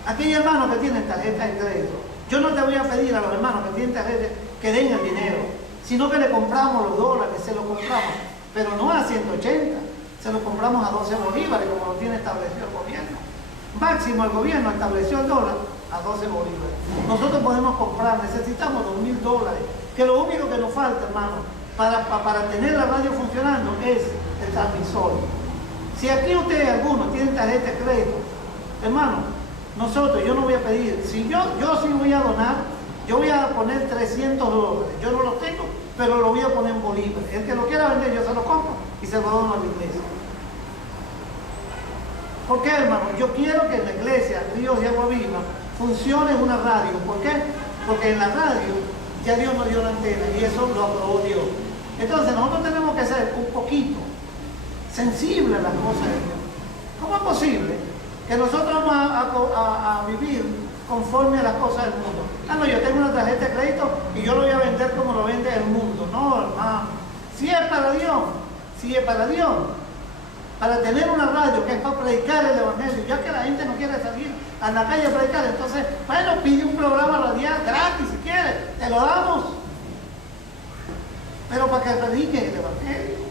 Aquí hay hermanos que tienen tarjeta de crédito. Yo no te voy a pedir a los hermanos que tienen tarjeta que den el dinero, sino que le compramos los dólares, se los compramos, pero no a 180, se los compramos a 12 bolívares, como lo tiene establecido el gobierno. Máximo el gobierno estableció el dólar a 12 bolívares. Nosotros podemos comprar, necesitamos $2,000, que lo único que nos falta, hermano, para tener la radio funcionando es el transmisor. Si aquí ustedes, algunos, tienen tarjeta de crédito, hermano, yo no voy a pedir, si yo sí voy a donar, yo voy a poner $300, yo no lo tengo, pero lo voy a poner en bolívares. El que lo quiera vender, yo se lo compro y se lo dono a la iglesia. ¿Por qué, hermano? Yo quiero que en la iglesia Ríos de Agua Viva funcione una radio. ¿Por qué? Porque en la radio ya Dios nos dio la antena y eso lo aprobó Dios. Entonces nosotros tenemos que ser un poquito sensibles a las cosas de Dios. ¿Cómo es posible que nosotros vamos a vivir conforme a las cosas del mundo? Ah, no, yo tengo una tarjeta de crédito y yo lo voy a vender como lo vende el mundo. No, hermano. Si es para Dios, si es para Dios, para tener una radio que es para predicar el evangelio, ya que la gente no quiere salir a la calle a predicar, entonces, bueno, pide un programa radial gratis si quieres, te lo damos. Pero para que predique el evangelio.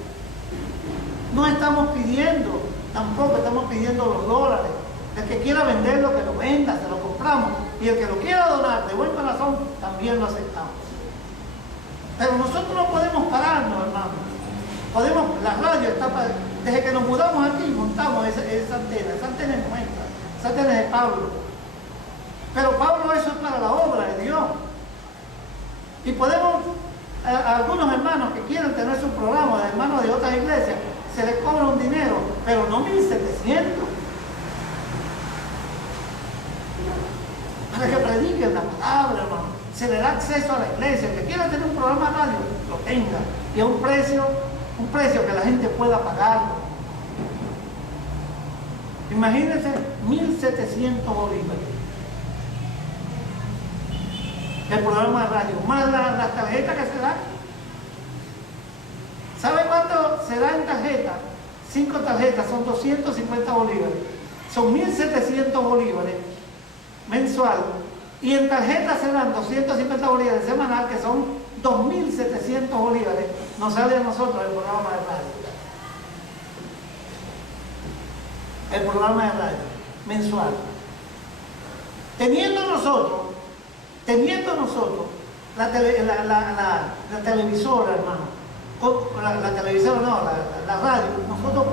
No estamos pidiendo, tampoco estamos pidiendo los dólares. El que quiera venderlo, que lo venda, se lo compramos. Y el que lo quiera donar de buen corazón, también lo aceptamos. Pero nosotros no podemos pararnos, hermano. La radio está para... Desde que nos mudamos aquí, montamos esa antena. Esa antena es nuestra. Esa antena es de Pablo. Pero Pablo, eso es para la obra de Dios. Y podemos, a algunos hermanos que quieren tener su programa, de hermanos de otras iglesias, se les cobra un dinero, pero no 1,700. Para que prediquen la palabra, hermano. Se le da acceso a la iglesia. El que quiera tener un programa de radio, lo tenga. Y a un precio que la gente pueda pagarlo. Imagínense 1,700 bolívares. El programa de radio, más las tarjetas que se dan. ¿Sabe cuánto se da en tarjeta? 5 tarjetas, son 250 bolívares. Son 1,700 bolívares mensual. Y en tarjeta se dan 250 bolívares semanal, que son 2,700 bolívares. Nos sale a nosotros el programa de radio. El programa de radio mensual. Teniendo nosotros la televisora, hermano, la televisora no, la radio, nosotros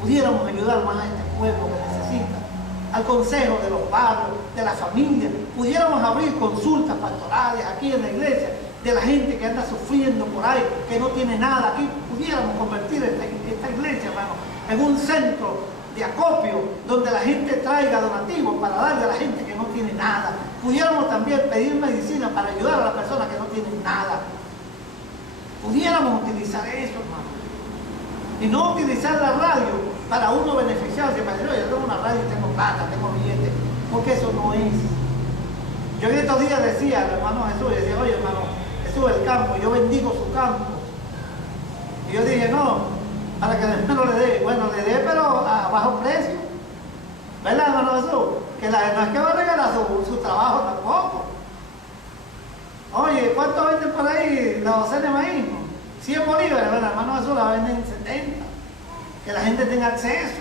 pudiéramos ayudar más a este pueblo que necesita, al consejo de los padres, de la familia, pudiéramos abrir consultas pastorales aquí en la iglesia, de la gente que anda sufriendo por ahí, que no tiene nada. Aquí pudiéramos convertir esta iglesia, hermano, en un centro de acopio, donde la gente traiga donativos para darle a la gente que no tiene nada. Pudiéramos también pedir medicina para ayudar a las personas que no tienen nada. Pudiéramos utilizar eso, hermano. Y no utilizar la radio para uno beneficiarse, para decir, oye, yo tengo una radio y tengo plata, tengo billetes, porque eso no es. Yo en estos días decía al hermano Jesús, decía, oye, hermano, Jesús, el campo, yo bendigo su campo. Y yo dije, no, para que el hermano le dé, bueno, le dé, pero a bajo precio. ¿Verdad, hermano Jesús? Que no es que va a regalar su trabajo tampoco. Oye, ¿cuánto venden por ahí la docena de maíz? 100 bolívares, bueno, hermano Jesús la venden en 70. Que la gente tenga acceso.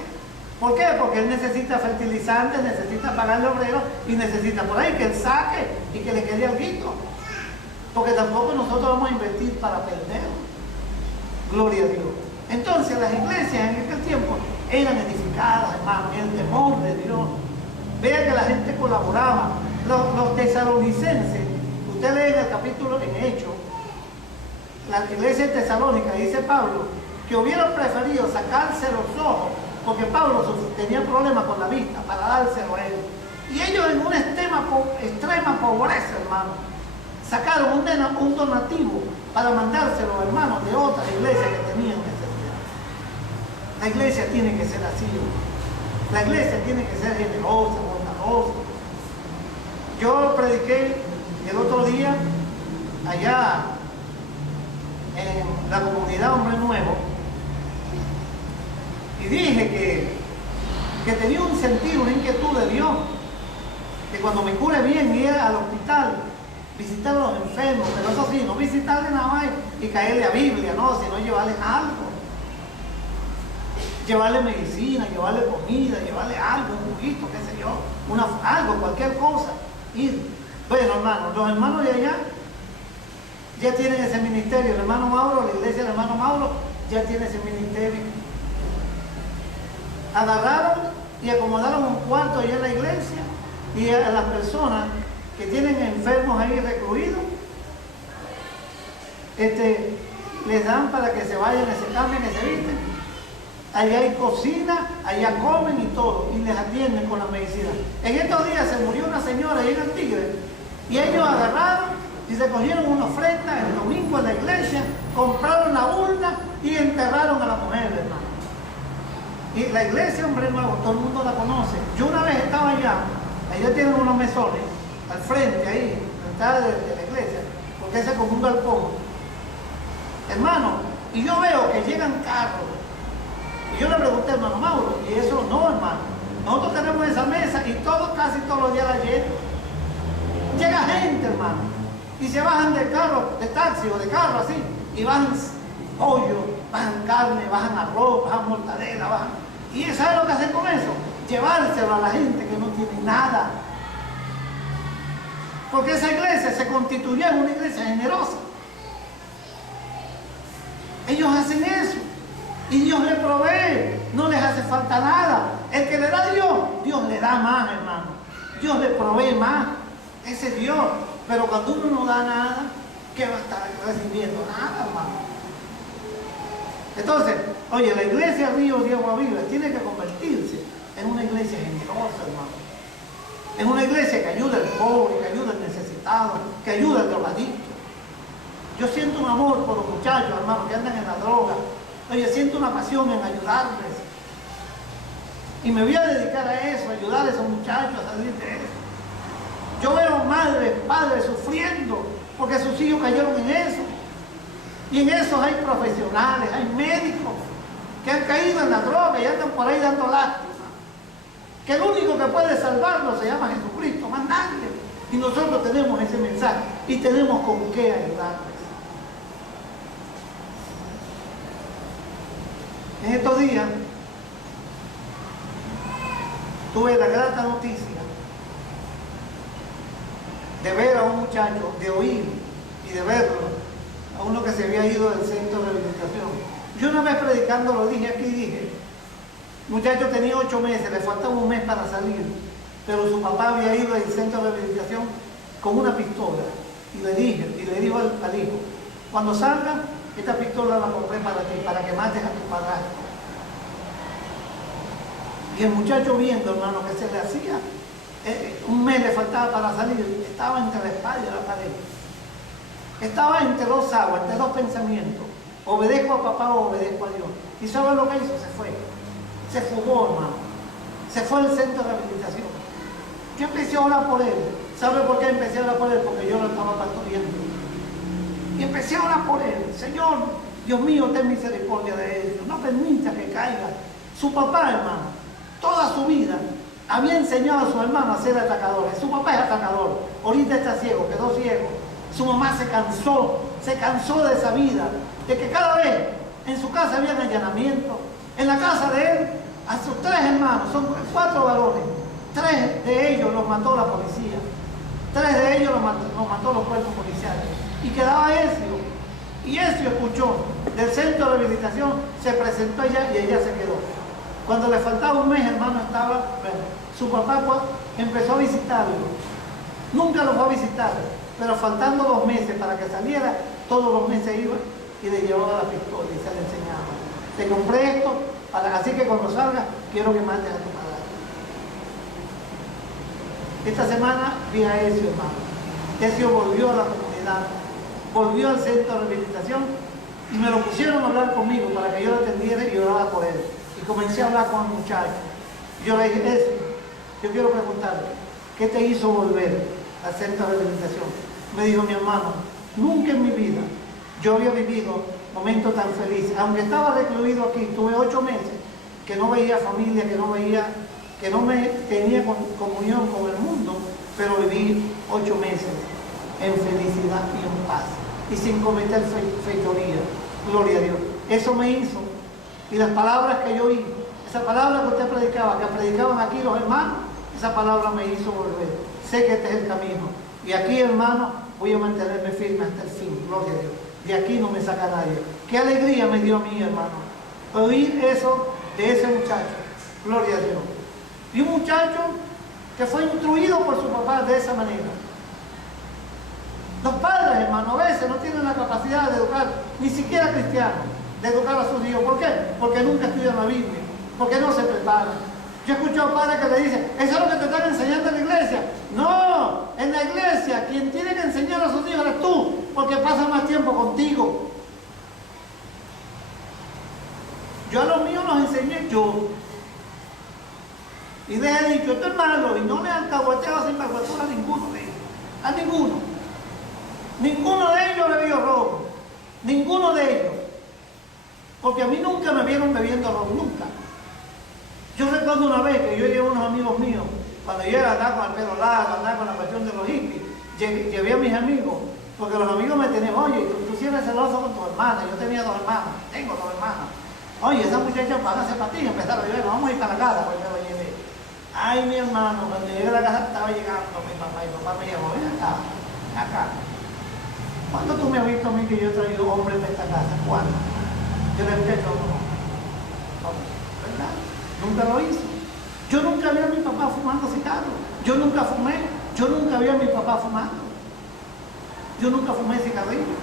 ¿Por qué? Porque él necesita fertilizantes, necesita pagarle obreros y necesita por ahí que él saque y que le quede algo. Porque tampoco nosotros vamos a invertir para perder. Gloria a Dios. Entonces las iglesias en aquel tiempo eran edificadas, hermano, en el temor de Dios. Vea que la gente colaboraba. Los tesalonicenses, usted lee en el capítulo en Hechos, la iglesia de Tesalónica, dice Pablo, que hubieran preferido sacarse los ojos, porque Pablo tenía problemas con la vista, para dárselo a él. Y ellos en una extrema pobreza, hermano, sacaron un donativo para mandárselo a hermanos de otras iglesias que tenían necesidad. La iglesia tiene que ser así. La iglesia tiene que ser generosa, bondadosa. Yo prediqué el otro día allá en la comunidad Hombre Nuevo y dije que tenía un sentido, una inquietud de Dios, que cuando me cure bien ir al hospital, visitar a los enfermos, pero eso sí, no visitarle nada más y caerle a Biblia, no, sino llevarle algo, llevarle medicina, llevarle comida, llevarle algo, un juguito, qué sé yo, algo, cualquier cosa, Ir. Bueno, hermanos, los hermanos de allá ya tienen ese ministerio. El hermano Mauro, la iglesia del hermano Mauro, ya tiene ese ministerio. Agarraron y acomodaron un cuarto allá en la iglesia y a las personas que tienen enfermos ahí recluidos, les dan para que se vayan, que se cambien, que se visten. Allá hay cocina, allá comen y todo, y les atienden con la medicina. En estos días se murió una señora ahí en el Tigre, y ellos agarraron y se cogieron una ofrenda el domingo en la iglesia, compraron la urna y enterraron a la mujer, hermano. Y la iglesia Hombre Nuevo, todo el mundo la conoce. Yo una vez estaba allá tienen unos mesones al frente ahí, en la entrada de la iglesia, porque ese es como un balcón. Hermano, y yo veo que llegan carros. Y yo le pregunté al hermano Mauro, y eso no, hermano. Nosotros tenemos esa mesa y casi todos los días la llenan. Llega gente, hermano, y se bajan del carro, de taxi o de carro así, y bajan pollo, bajan carne, bajan arroz, bajan mortadela, bajan. ¿Y sabes lo que hacen con eso? Llevárselo a la gente que no tiene nada. Porque esa iglesia se constituyó en una iglesia generosa. Ellos hacen eso. Y Dios les provee. No les hace falta nada. El que le da a Dios, Dios le da más, hermano. Dios le provee más. Ese es Dios. Pero cuando uno no da nada, ¿qué va a estar recibiendo? Nada, hermano. Entonces, oye, la iglesia Río de Agua Viva tiene que convertirse en una iglesia generosa, hermano. Es una iglesia que ayuda al pobre, que ayuda al necesitado, que ayuda al drogadicto. Yo siento un amor por los muchachos, hermano, que andan en la droga. Oye, siento una pasión en ayudarles. Y me voy a dedicar a eso, a ayudar a esos muchachos a salir de eso. Yo veo madres, padres sufriendo porque sus hijos cayeron en eso. Y en eso hay profesionales, hay médicos que han caído en la droga y andan por ahí dando lástima. Que el único que puede salvarlos se llama Jesucristo, más nadie. Y nosotros tenemos ese mensaje y tenemos con qué ayudarles. En estos días tuve la grata noticia de ver a un muchacho, de oír y de verlo, a uno que se había ido del centro de rehabilitación. Yo una vez predicando lo dije aquí, dije, el muchacho tenía 8 meses, le faltaba un mes para salir, pero su papá había ido al centro de rehabilitación con una pistola y le dijo al hijo, cuando salga, esta pistola la compré para ti, para que mates a tu padrastro. Y el muchacho viendo, hermano, que se le hacía, un mes le faltaba para salir, estaba entre la espalda y la pared. Estaba entre dos aguas, entre dos pensamientos. Obedezco a papá o obedezco a Dios. ¿Y saben lo que hizo? Se fue. Se fugó, hermano. Se fue al centro de rehabilitación. Yo empecé a orar por él. ¿Sabe por qué empecé a orar por él? Porque yo lo estaba pastoreando. Y empecé a orar por él. Señor, Dios mío, ten misericordia de él. No permita que caiga. Su papá, hermano, toda su vida había enseñado a su hermano a ser atacadores. Su papá es atacador. Ahorita está ciego, quedó ciego. Su mamá se cansó de esa vida, de que cada vez en su casa había allanamiento. En la casa de él, a sus 3 hermanos, son 4 varones, 3 de ellos los mató la policía, 3 de ellos los mató los cuerpos policiales. Y quedaba Ezio, y Ezio escuchó del centro de rehabilitación, se presentó allá y ella se quedó. Cuando le faltaba un mes, hermano, su papá empezó a visitarlo. Nunca lo fue a visitar, pero faltando 2 meses para que saliera, todos los meses iba y le llevaba la pistola y se le enseñaba. Te compré esto, así que cuando salga, quiero que mates a tu padre. Esta semana vi a Ezio, hermano. Ezio volvió a la comunidad, volvió al centro de rehabilitación y me lo pusieron a hablar conmigo para que yo lo atendiera y oraba por él. Y comencé a hablar con el muchacho. Y yo le dije, Ezio, yo quiero preguntarle, ¿qué te hizo volver al centro de rehabilitación? Me dijo, mi hermano, nunca en mi vida yo había vivido momentos tan felices. Aunque estaba recluido aquí, tuve 8 meses que no veía familia, que no me tenía comunión con el mundo, pero viví 8 meses en felicidad y en paz y sin cometer fechoría. Gloria a Dios. Eso me hizo. Y las palabras que yo oí, esa palabra que usted predicaba, que predicaban aquí los hermanos, esa palabra me hizo volver. sé que este es el camino. Y aquí, hermano, voy a mantenerme firme hasta el fin, gloria a Dios. De aquí no me saca nadie. Qué alegría me dio a mí, hermano, oír eso de ese muchacho, gloria a Dios. Y un muchacho que fue instruido por su papá de esa manera. Los padres, hermano, a veces no tienen la capacidad de educar, ni siquiera cristianos, de educar a sus hijos. ¿Por qué? Porque nunca estudian la Biblia, porque no se preparan. Yo he escuchado padres que le dicen, eso es lo que te están enseñando en la iglesia. No, en la iglesia quien tiene que enseñar a sus hijos eres tú, porque pasa más tiempo contigo. Yo a los míos los enseñé yo. Y les he dicho, esto es malo, y no le han alcahueteado sin vergüenza a ninguno de ellos. A ninguno. Ninguno de ellos bebió robo. Ninguno de ellos. Porque a mí nunca me vieron bebiendo robo, nunca. Yo recuerdo una vez que yo llevé a unos amigos míos, cuando yo andaba con el pelo largo, andaba con la cuestión de los hippies, llevé a mis amigos, porque los amigos me tenían, oye, tú sí eres celoso con tu hermana. Yo tenía 2 hermanas, tengo 2 hermanas. Oye, esa muchacha van a hacer patillas, empezaron a llevar, vamos a ir para la casa, pues me lo llevé. Ay, mi hermano, cuando llegué a la casa estaba llegando mi papá, y mi papá me llamó, ven acá, ven acá. ¿Cuándo tú me has visto a mí que yo he traído hombres para esta casa? ¿Cuándo? Yo le dije, no, ¿verdad? Nunca lo hizo. Yo nunca vi a mi papá fumando cigarros. Yo nunca fumé. Yo nunca vi a mi papá fumando. Yo nunca fumé cigarrillo.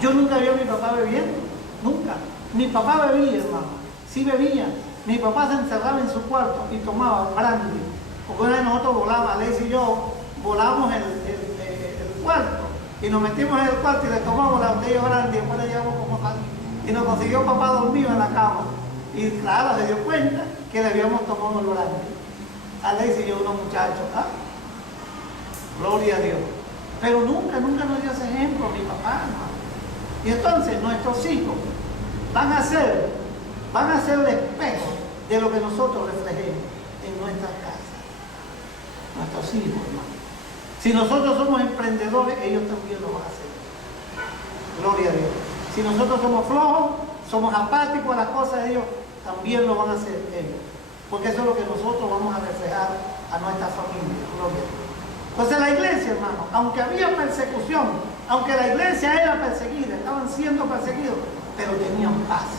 Yo nunca vi a mi papá bebiendo. Nunca. Mi papá bebía, hermano. Sí bebía. Mi papá se encerraba en su cuarto y tomaba brandy. Porque una vez nosotros volábamos, Alex y yo, volábamos el cuarto. Y nos metimos en el cuarto y le tomamos la botella brandy y después le llevamos como tal. Y nos consiguió papá dormido en la cama. Y claro, se dio cuenta que le habíamos tomado el brandy. Alex y yo, unos muchachos. ¿Ah? Gloria a Dios. Pero nunca nos dio ese ejemplo mi papá, hermano. Y entonces nuestros hijos van a ser el espejo de lo que nosotros reflejemos en nuestras casas. Nuestros hijos, hermano. Si nosotros somos emprendedores, ellos también lo van a hacer. Gloria a Dios. Si nosotros somos flojos, somos apáticos a las cosas de Dios, también lo van a hacer ellos. Porque eso es lo que nosotros vamos a reflejar a nuestra familia. Gloria a Dios. Entonces la iglesia, hermano, aunque había persecución, aunque la iglesia era perseguida, estaban siendo perseguidos, pero tenían paz.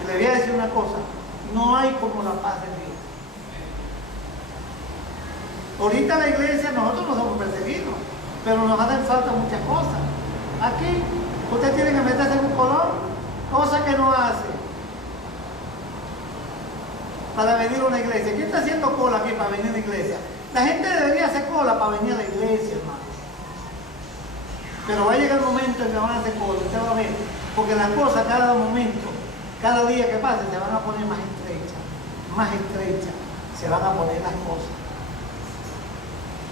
Y le voy a decir una cosa, no hay como la paz de Dios. Ahorita la iglesia, nosotros no somos perseguidos, pero nos hacen falta muchas cosas. Aquí, usted tiene que meterse en un color, cosa que no hace para venir a una iglesia. ¿Quién está haciendo cola aquí para venir a la iglesia? La gente debería hacer cola para venir a la iglesia, hermano. Pero va a llegar el momento en que van a hacer cola, usted va a ver, porque las cosas cada momento, cada día que pase, se van a poner más estrechas, se van a poner las cosas.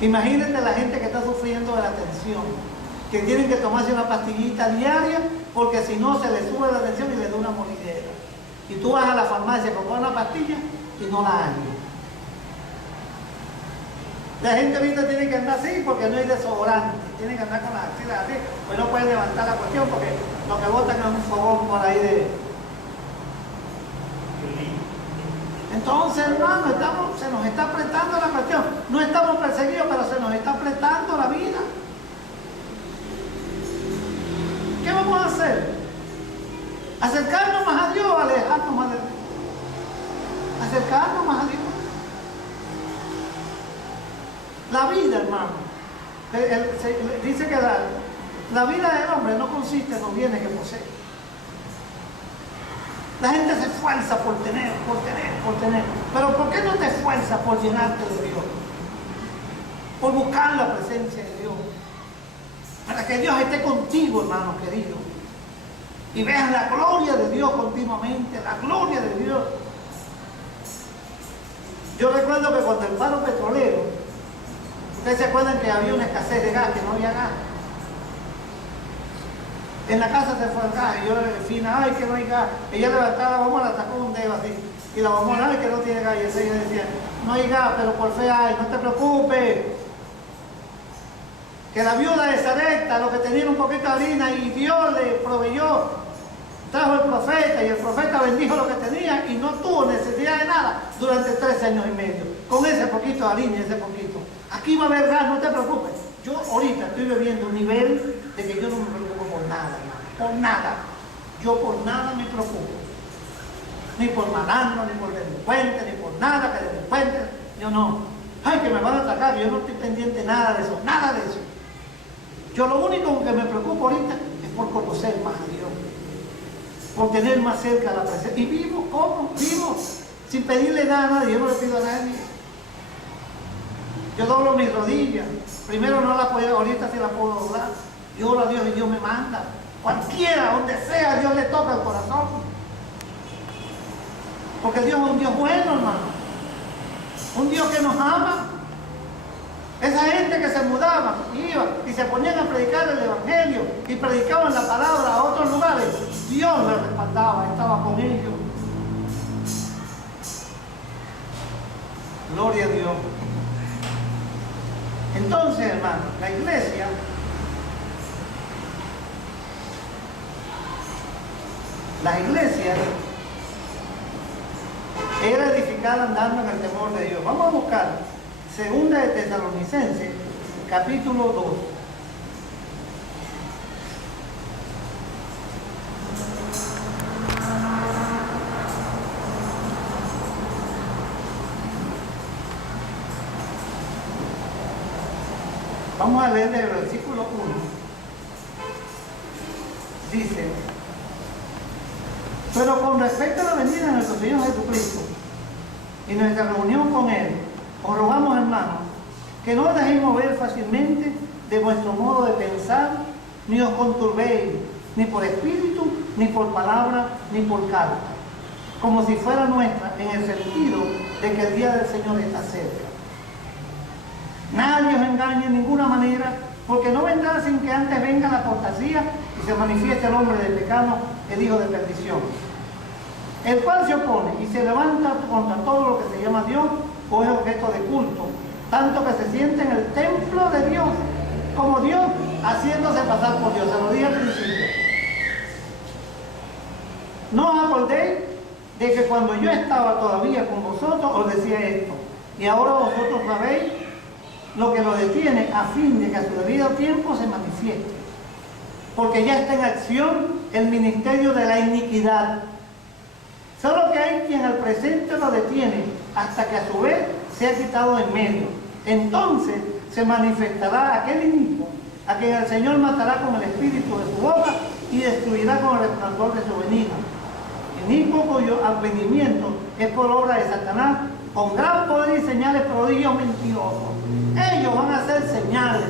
Imagínate la gente que está sufriendo de la tensión, que tienen que tomarse una pastillita diaria, porque si no se les sube la tensión y les da una moridera. Y tú vas a la farmacia a comprar una pastilla y no la hay. La gente ahorita tiene que andar así porque no hay desodorante, tiene que andar con las axilas así, pues no pueden levantar la cuestión porque lo que botan es un fogón por ahí de... Entonces, hermano, se nos está apretando la cuestión. No estamos perseguidos, pero se nos está apretando la vida. ¿Qué vamos a hacer? ¿Acercarnos más a Dios o alejarnos más de Dios? Acercarnos más a Dios. La vida, hermano, dice que la vida del hombre no consiste en los bienes que posee. La gente se esfuerza por tener. Pero ¿por qué no te esfuerzas por llenarte de Dios? Por buscar la presencia de Dios. Para que Dios esté contigo, hermano querido. Y veas la gloria de Dios continuamente, la gloria de Dios. Yo recuerdo que cuando el paro petrolero, ustedes se acuerdan que había una escasez de gas, que no había gas. En la casa se fue el gas, y yo al final, ay, que no hay gas. Ella levantaba la bomba, la sacó un dedo así. Y la bomba, ay, que no tiene gas. Y ella decía, no hay gas, pero por fe hay, no te preocupes. Que la viuda de Sarepta, lo que tenía un poquito de harina, y Dios le proveyó. trajo el profeta y el profeta bendijo lo que tenía y no tuvo necesidad de nada durante 13 años y medio. Con ese poquito de harina, ese poquito. Aquí va a haber gas, no te preocupes. Yo ahorita estoy bebiendo un nivel de que yo no me preocupo por nada, hermano. Por nada. Yo por nada me preocupo. Ni por malandro, ni por delincuente, ni por nada que delincuente. Yo no. Ay, que me van a atacar. Yo no estoy pendiente de nada de eso. Nada de eso. Yo lo único que me preocupo ahorita es por conocer más a Dios. Por tener más cerca la presencia. Y vivo, ¿cómo? Vivo. Sin pedirle nada a nadie. Yo no le pido a nadie. Yo doblo mis rodillas. Primero no la puedo, ahorita sí la puedo doblar. Yo oro a Dios y Dios me manda. Cualquiera, donde sea, Dios le toca el corazón. Porque Dios es un Dios bueno, hermano. Un Dios que nos ama. Esa gente que se mudaba, iba y se ponían a predicar el Evangelio y predicaban la palabra a otros lugares, Dios les respaldaba, estaba con ellos. Gloria a Dios. Entonces, hermano, la iglesia era edificada andando en el temor de Dios. Vamos a buscar Segunda de Tesalonicenses, capítulo 2. Vamos a leer el versículo 1. Dice: pero con respecto a la venida de nuestro Señor Jesucristo y nuestra reunión con Él, os rogamos, hermanos, que no os dejéis mover fácilmente de vuestro modo de pensar, ni os conturbéis, ni por espíritu, ni por palabra, ni por carta, como si fuera nuestra, en el sentido de que el día del Señor está cerca. Nadie os engañe en ninguna manera, porque no vendrá sin que antes venga la apostasía y se manifieste el hombre del pecado, el hijo de perdición, el cual se opone y se levanta contra todo lo que se llama Dios o es objeto de culto, tanto que se siente en el templo de Dios como Dios, haciéndose pasar por Dios. Se lo dije al principio. No os acordéis de que cuando yo estaba todavía con vosotros os decía esto, y ahora vosotros sabéis lo que lo detiene, a fin de que a su debido tiempo se manifieste, porque ya está en acción el ministerio de la iniquidad. Solo que hay quien al presente lo detiene hasta que a su vez sea quitado en medio. Entonces se manifestará aquel inicuo, a quien el Señor matará con el espíritu de su boca y destruirá con el resplandor de su venida. Inicuo cuyo advenimiento es por obra de Satanás, con gran poder y señales, prodigios mentirosos. Ellos van a hacer señales,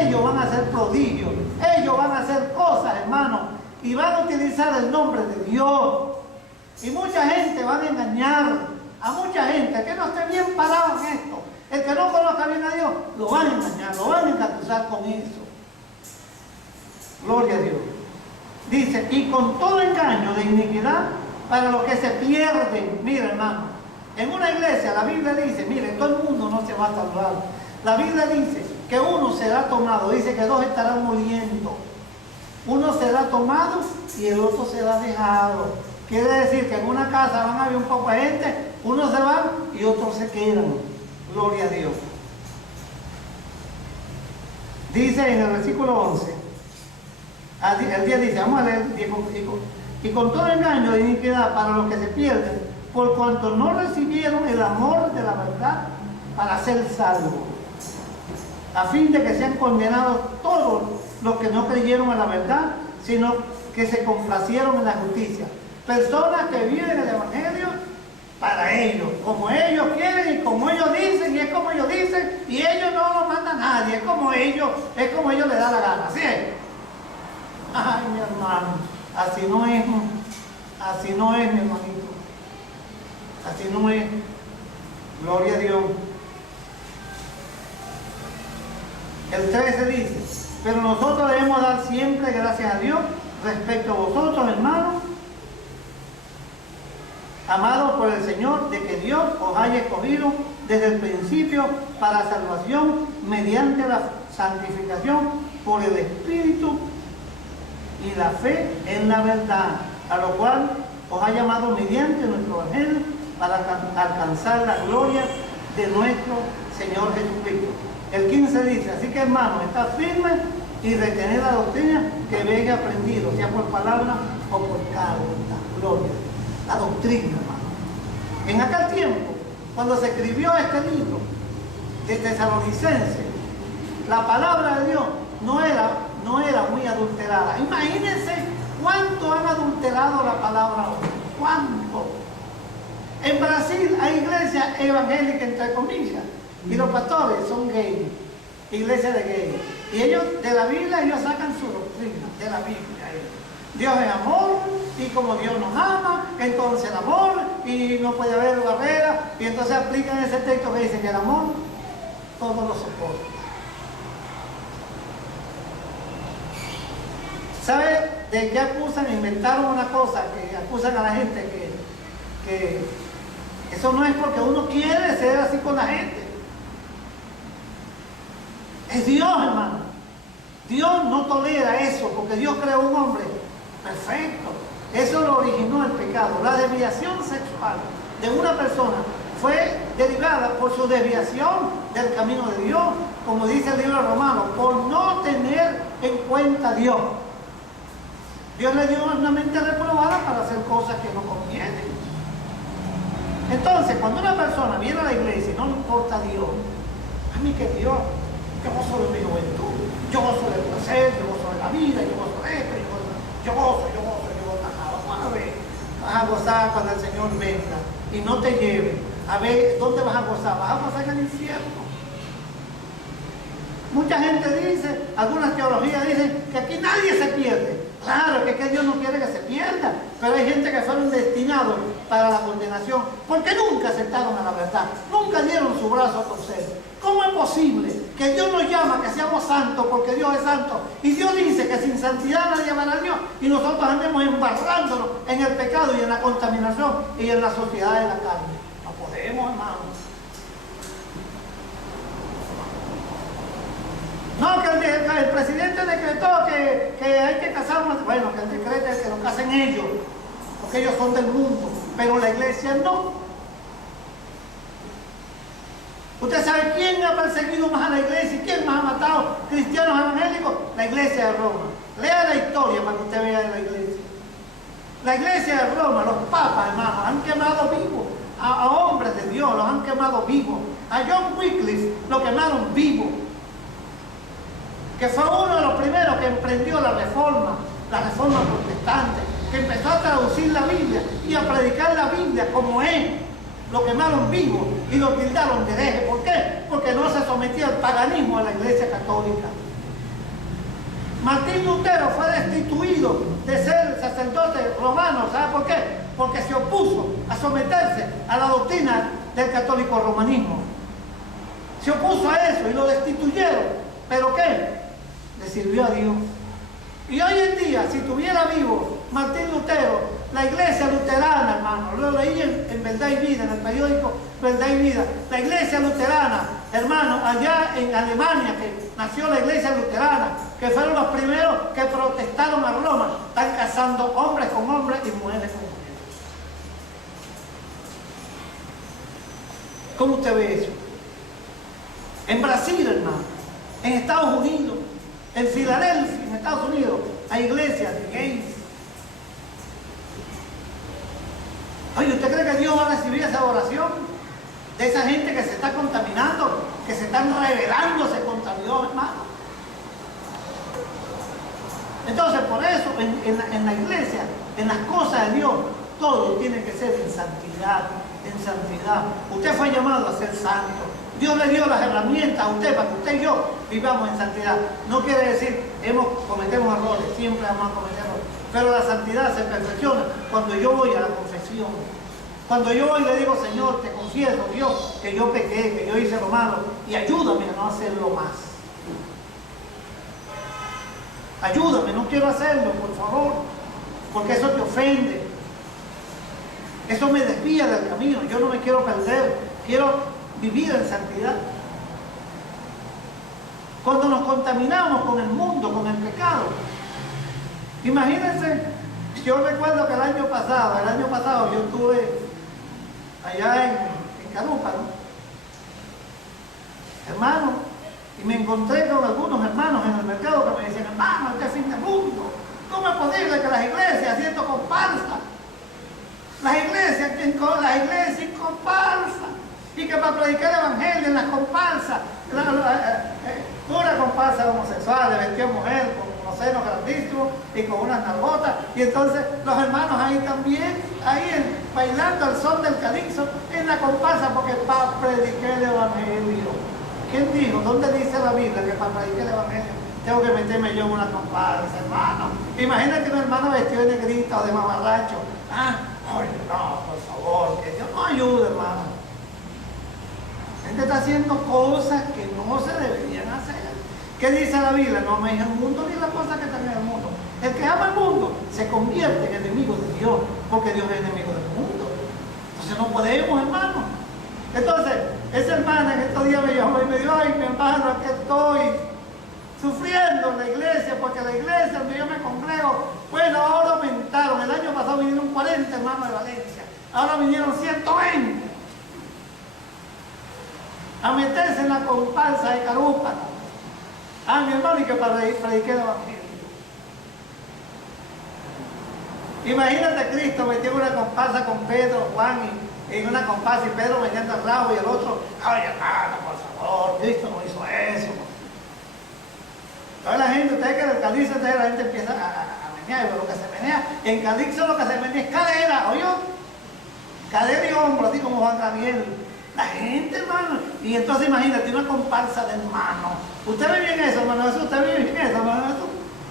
ellos van a hacer prodigios, ellos van a hacer cosas, hermanos, y van a utilizar el nombre de Dios. Y mucha gente van a engañar a mucha gente que no esté bien parado en esto. El que no conozca bien a Dios, lo van a engañar, lo van a engatusar con eso. Gloria a Dios. Dice, y con todo engaño de iniquidad para los que se pierden. Mira, hermano, en una iglesia la Biblia dice, mire, todo el mundo no se va a salvar. La Biblia dice que uno será tomado, dice que dos estarán muriendo. Uno será tomado y el otro será dejado. Quiere decir que en una casa van a haber un poco de gente, unos se van y otros se quedan. Gloria a Dios. Dice en el versículo 11, el día dice, vamos a leer, y con todo engaño de iniquidad para los que se pierden, por cuanto no recibieron el amor de la verdad para ser salvos, a fin de que sean condenados todos los que no creyeron en la verdad, sino que se complacieron en la justicia. Personas que viven el Evangelio para ellos, como ellos quieren y como ellos dicen, y es como ellos dicen, y ellos no lo mandan a nadie, es como ellos les da la gana, ¿sí es? Ay, mi hermano, así no es, mi hermanito, así no es. Gloria a Dios. El 13 dice, pero nosotros debemos dar siempre gracias a Dios respecto a vosotros, hermanos, amados por el Señor, de que Dios os haya escogido desde el principio para salvación mediante la santificación por el Espíritu y la fe en la verdad. a lo cual os ha llamado mediante nuestro Evangelio para alcanzar la gloria de nuestro Señor Jesucristo. El 15 dice, así que hermanos, estad firmes y retened la doctrina que habéis aprendido, sea por palabra o por carta. Gloria. La doctrina, hermano. En aquel tiempo, cuando se escribió este libro de Tesalonicenses, la palabra de Dios no era muy adulterada. Imagínense cuánto han adulterado la palabra hoy. ¿Cuánto? En Brasil hay iglesias evangélicas, entre comillas, y los pastores son gays, iglesias de gays. Y ellos, de la Biblia, ellos sacan su doctrina, de la Biblia. Dios es amor, y como Dios nos ama, entonces el amor, y no puede haber barreras, y entonces aplican ese texto que dice que el amor todo lo soporta. ¿Sabe de qué acusan? Inventaron una cosa que acusan a la gente que eso no es porque uno quiere ser así con la gente. Es Dios, hermano. Dios no tolera eso, porque Dios creó un hombre perfecto. Eso lo originó el pecado. La desviación sexual de una persona fue derivada por su desviación del camino de Dios, como dice el libro de Romanos, por no tener en cuenta a Dios. Dios le dio una mente reprobada para hacer cosas que no convienen. Entonces, cuando una persona viene a la iglesia y no le importa a Dios, a mí que Dios, yo gozo de mi juventud, yo gozo del placer, yo gozo de la vida, yo gozo de esto, yo gozo. Vas a gozar cuando el Señor venga y no te lleve. A ver, ¿dónde vas a gozar? Vas a gozar en el infierno. Mucha gente dice, algunas teologías dicen que aquí nadie se pierde. Claro, que Dios no quiere que se pierda, pero hay gente que fueron destinados para la condenación, porque nunca aceptaron a la verdad, nunca dieron su brazo a torcer. ¿Cómo es posible que Dios nos llama que seamos santos porque Dios es santo? Y Dios dice que sin santidad nadie verá a Dios, y nosotros andemos embarrándonos en el pecado y en la contaminación y en la sociedad de la carne. No podemos, hermanos. No, que el presidente decretó que hay que casar más. Bueno, que él decrete que lo casen ellos, porque ellos son del mundo, pero la iglesia no. ¿Usted sabe quién ha perseguido más a la iglesia y quién más ha matado cristianos evangélicos? La iglesia de Roma. Lea la historia para que usted vea de la iglesia. La iglesia de Roma, los papas, hermanos, han quemado vivos a hombres de Dios, los han quemado vivos. A John Wycliffe lo quemaron vivo, que fue uno de los primeros que emprendió la reforma protestante, que empezó a traducir la Biblia y a predicar la Biblia como es. Lo quemaron vivo y lo tildaron de hereje. ¿Por qué? Porque no se sometía al paganismo de la iglesia católica. Martín Lutero fue destituido de ser sacerdote romano. ¿Sabe por qué? Porque se opuso a someterse a la doctrina del católico romanismo. Se opuso a eso y lo destituyeron. ¿Pero qué? Le sirvió a Dios. Y hoy en día, si estuviera vivo Martín Lutero, la iglesia luterana, hermano, lo leí en Verdad y Vida, en el periódico Verdad y Vida, la iglesia luterana, hermano, allá en Alemania, que nació la iglesia luterana, que fueron los primeros que protestaron a Roma, están casando hombres con hombres y mujeres con mujeres. ¿Cómo usted ve eso? En Brasil, hermano, en Estados Unidos, en Filadelfia, en Estados Unidos, hay iglesias de gays. Oye, ¿usted cree que Dios va a recibir esa oración de esa gente que se está contaminando, que se están rebelándose contra Dios, hermano? Entonces, por eso, en la iglesia, en las cosas de Dios, todo tiene que ser en santidad, en santidad. Usted fue llamado a ser santo. Dios le dio las herramientas a usted para que usted y yo vivamos en santidad. No quiere decir cometemos errores, siempre vamos a cometer errores. Pero la santidad se perfecciona cuando yo voy a la confesión. Cuando yo voy y le digo, Señor, te confieso, Dios, que yo pequé, que yo hice lo malo, y ayúdame a no hacerlo más. Ayúdame, no quiero hacerlo, por favor, porque eso te ofende. Eso me desvía del camino, yo no me quiero perder, quiero vivir en santidad. Cuando nos contaminamos con el mundo, con el pecado, imagínense Yo recuerdo que el año pasado yo estuve allá en Carupa, ¿no? Hermano, y me encontré con algunos hermanos en el mercado que me decían, hermano, este fin de mundo, ¿cómo es posible que las iglesias haciendo comparsa? Las iglesias sin comparsa, y que para predicar el evangelio en las comparsas, una comparsa homosexual, vestida mujer con unos senos grandísimos y con unas nalgotas, y entonces los hermanos ahí también, bailando al son del calixto en la comparsa, porque para predicar el evangelio. ¿Quién dijo? ¿Dónde dice la Biblia que para predicar el evangelio tengo que meterme yo en una comparsa, hermano? Imagínate un hermano vestido de negrita o de mamarracho. Ay, no, por favor, que Dios nos ayude, hermano. La gente está haciendo cosas que no se deberían hacer. ¿Qué dice la Biblia? No améis el mundo ni las cosas que están en el mundo. El que ama el mundo se convierte en enemigo de Dios, porque Dios es enemigo del mundo. Entonces no podemos, hermano. Entonces, esa hermana en estos días me llamó y me dijo, ay, mi hermano, aquí estoy sufriendo en la iglesia, porque la iglesia donde yo me congrego, bueno, ahora aumentaron. El año pasado vinieron 40 hermanos de Valencia, ahora vinieron 120 a meterse en la comparsa de Carupa. Mi hermano, y que para predicar el evangelio. Imagínate Cristo metió en una comparsa con Pedro, Juan y en una comparsa, y Pedro metiendo al rabo y el otro, ay, hermano, por favor, Cristo no hizo eso. Entonces la gente, ustedes que en el calixto, la gente empieza a menear, pero lo que se menea, en calixto lo que se menea es cadera, ¿oyó? Cadera y hombro, así como Juan Gabriel. La gente, hermano, y entonces imagínate una comparsa de hermanos. ¿Usted ve bien eso, hermano? ¿Usted ve bien eso, hermano?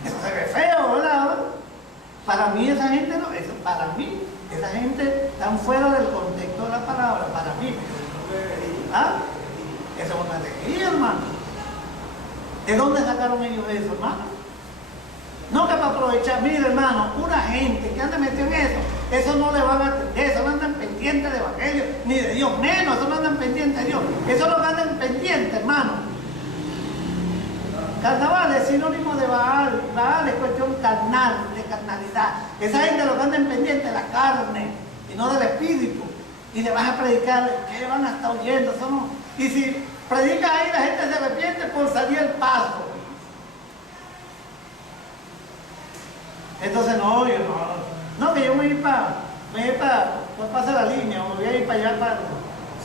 Eso se ve feo, ¿verdad? Para mí esa gente no, eso para mí. Esa gente está fuera del contexto de la palabra, para mí. Eso es una alegría, hermano. ¿De dónde sacaron ellos eso, hermano? No que para aprovechar, mire, hermano, una gente que anda metido en eso no le van a atender, eso no andan pendientes del evangelio, ni de Dios, menos, eso no andan pendientes de Dios, eso no andan pendientes, hermano. Carnaval es sinónimo de Baal. Baal es cuestión carnal, de carnalidad. Esa gente lo que anda pendiente de la carne y no del espíritu. Y le vas a predicar, ¿qué van a estar oyendo? Eso no. Y si predicas ahí, la gente se arrepiente por salir el paso. Entonces, no, yo no, que yo me voy para pasar la línea, o me voy a ir para allá, para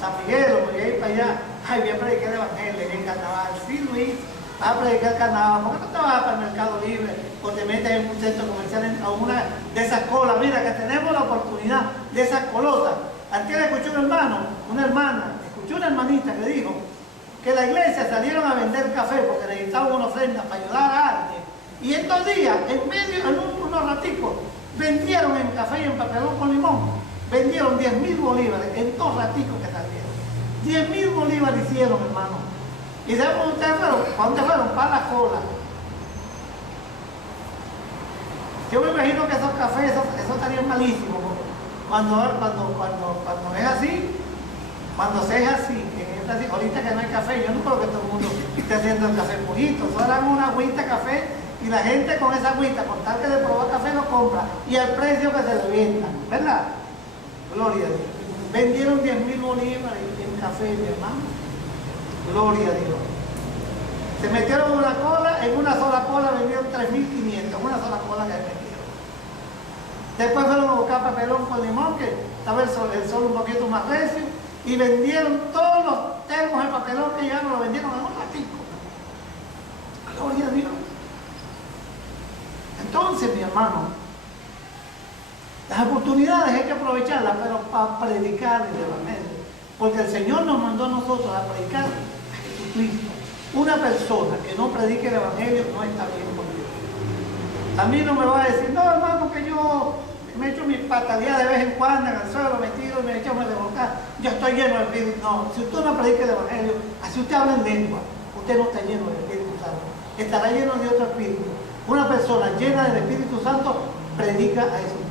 San Miguel, o me voy a ir para allá. Ay, voy a predicar el evangelio en el carnaval. Sí, Luis. Vas a predicar carnaval, ¿por qué no te vas para el Mercado Libre o te metes en un centro comercial a una de esas colas? Mira que tenemos la oportunidad de esas colotas. Antes escuché un hermano, una hermanita que dijo que la iglesia salieron a vender café porque necesitaban una ofrenda para ayudar a alguien. Y estos días, en unos raticos, vendieron en café y en papelón con limón, vendieron 10.000 bolívares en 2 raticos que salieron. 10.000 bolívares hicieron, hermano. ¿Y saben dónde ustedes fueron? ¿Para dónde fueron? Para la cola. Yo me imagino que esos cafés, eso estarían malísimos. Cuando es así, cuando se es así, ahorita que no hay café, yo no creo que todo el mundo esté haciendo el café purito. Solo dan una agüita de café y la gente con esa agüita, con tal que le probar café, lo compra. Y al precio que se le venda, ¿verdad? Gloria a Dios. Vendieron 10.000 bolívares en café, mi hermano. Gloria a Dios. Se metieron en una cola, en una sola cola vendieron 3.500, una sola cola que metieron. Después fueron a buscar papelón con limón, que estaba el sol un poquito más recio, y vendieron todos los termos de papelón que llegaron, lo vendieron en un ratico. Gloria a Dios. Entonces, mi hermano, las oportunidades hay que aprovecharlas, pero para predicar el evangelio. Porque el Señor nos mandó a nosotros a predicar a Jesucristo. Una persona que no predique el evangelio no está bien con Dios. A mí no me va a decir, no, hermano, que yo me echo mis pataleadas de vez en cuando en el suelo, me tiro y me echo a revolcar. Yo estoy lleno del Espíritu. No, si usted no predica el evangelio, así usted habla en lengua, usted no está lleno del Espíritu Santo. Estará lleno de otro espíritu. Una persona llena del Espíritu Santo predica a Jesucristo.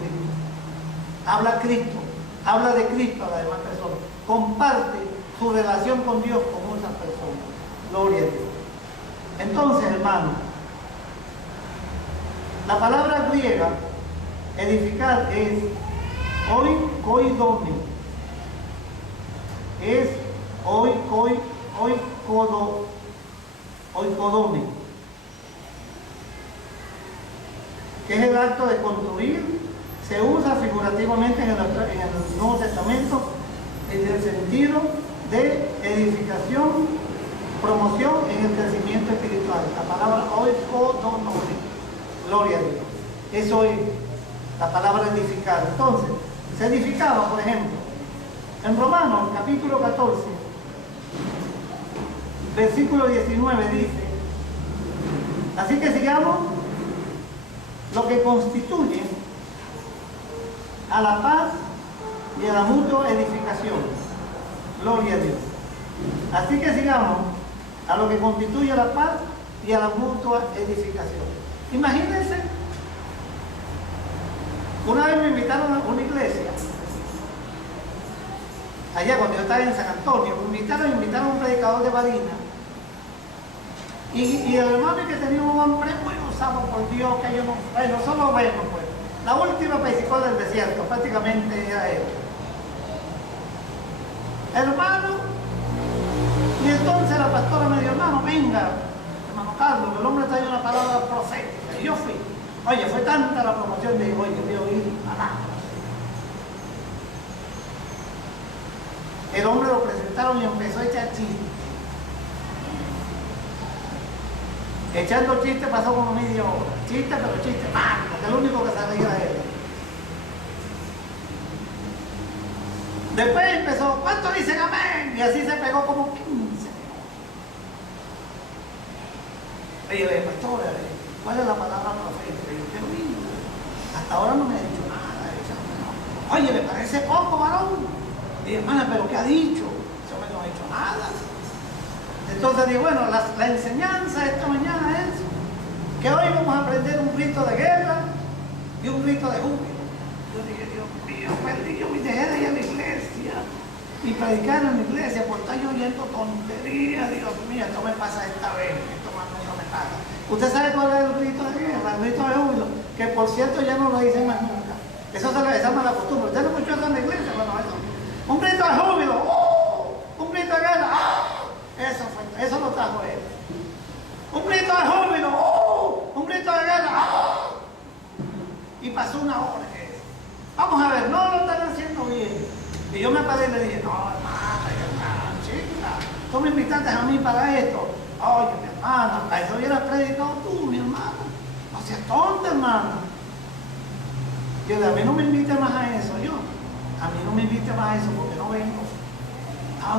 Habla a Cristo, habla de Cristo a las demás personas. Comparte su relación con Dios con otras personas. Gloria a Dios. Entonces, hermano, la palabra griega Edificar es oikoidome. Es oikodome, que es el acto de construir. Se usa figurativamente en el Nuevo Testamento en el sentido de edificación, promoción en el crecimiento espiritual. La palabra oikodomone, gloria a Dios. Eso es la palabra edificar. Entonces, se edificaba, por ejemplo, en Romanos capítulo 14, versículo 19 dice: así que sigamos lo que constituye a la paz y a la mutua edificación. Gloria a Dios. Así que sigamos a lo que constituye a la paz y a la mutua edificación. Imagínense, una vez me invitaron a una iglesia, allá cuando yo estaba en San Antonio, me invitaron a un predicador de Barina, y el hermano que tenía un hombre muy usado por Dios, que yo no, bueno, solo vemos pues, la última pesicola del desierto, prácticamente era él. Hermano, y entonces la pastora me dijo: hermano, venga, hermano Carlos, el hombre trae una palabra profética, y yo fui. Oye, fue tanta la promoción de hoy que voy a oír palabras. El hombre lo presentaron y empezó a echar chistes. Echando chistes pasó como media hora. Chistes, pero chistes malos, porque el único que se reía era él. Después empezó: ¿cuánto dicen amén? Y así se pegó como 15 minutos. Y yo le dije: pastor, ¿cuál es la palabra profética? Y yo: qué lindo. Hasta ahora no me ha dicho nada. Oye, ¿le parece poco, varón? Y dije: hermana, ¿pero qué ha dicho? Ese hombre no ha dicho nada. Entonces dije: bueno, la enseñanza esta mañana es que hoy vamos a aprender un grito de guerra y un grito de júbilo. Yo dije: Dios mío, perdí yo mi dejé de ir a la iglesia y predicar en la iglesia por estar yo oyendo tonterías. Dios mío, esto me pasa esta vez, esto más nunca me pasa. ¿Usted sabe cuál es el grito de guerra, el grito de júbilo? Que por cierto ya no lo dicen más nunca. Esa mala costumbre. ¿Usted no escuchó eso en la iglesia? Bueno, eso. Un grito de júbilo, un grito de guerra, eso lo trajo él. Un grito de júbilo, un grito de guerra, y pasó una hora. Vamos a ver, no lo están haciendo bien. Y yo me paré y le dije: no, hermana, chica, tú me invitaste a mí para esto. Oye, mi hermana, para eso hubieras predicado tú, mi hermana. No seas tonta, hermana. Yo a mí no me invite más a eso, a mí no me invite más a eso porque no vengo.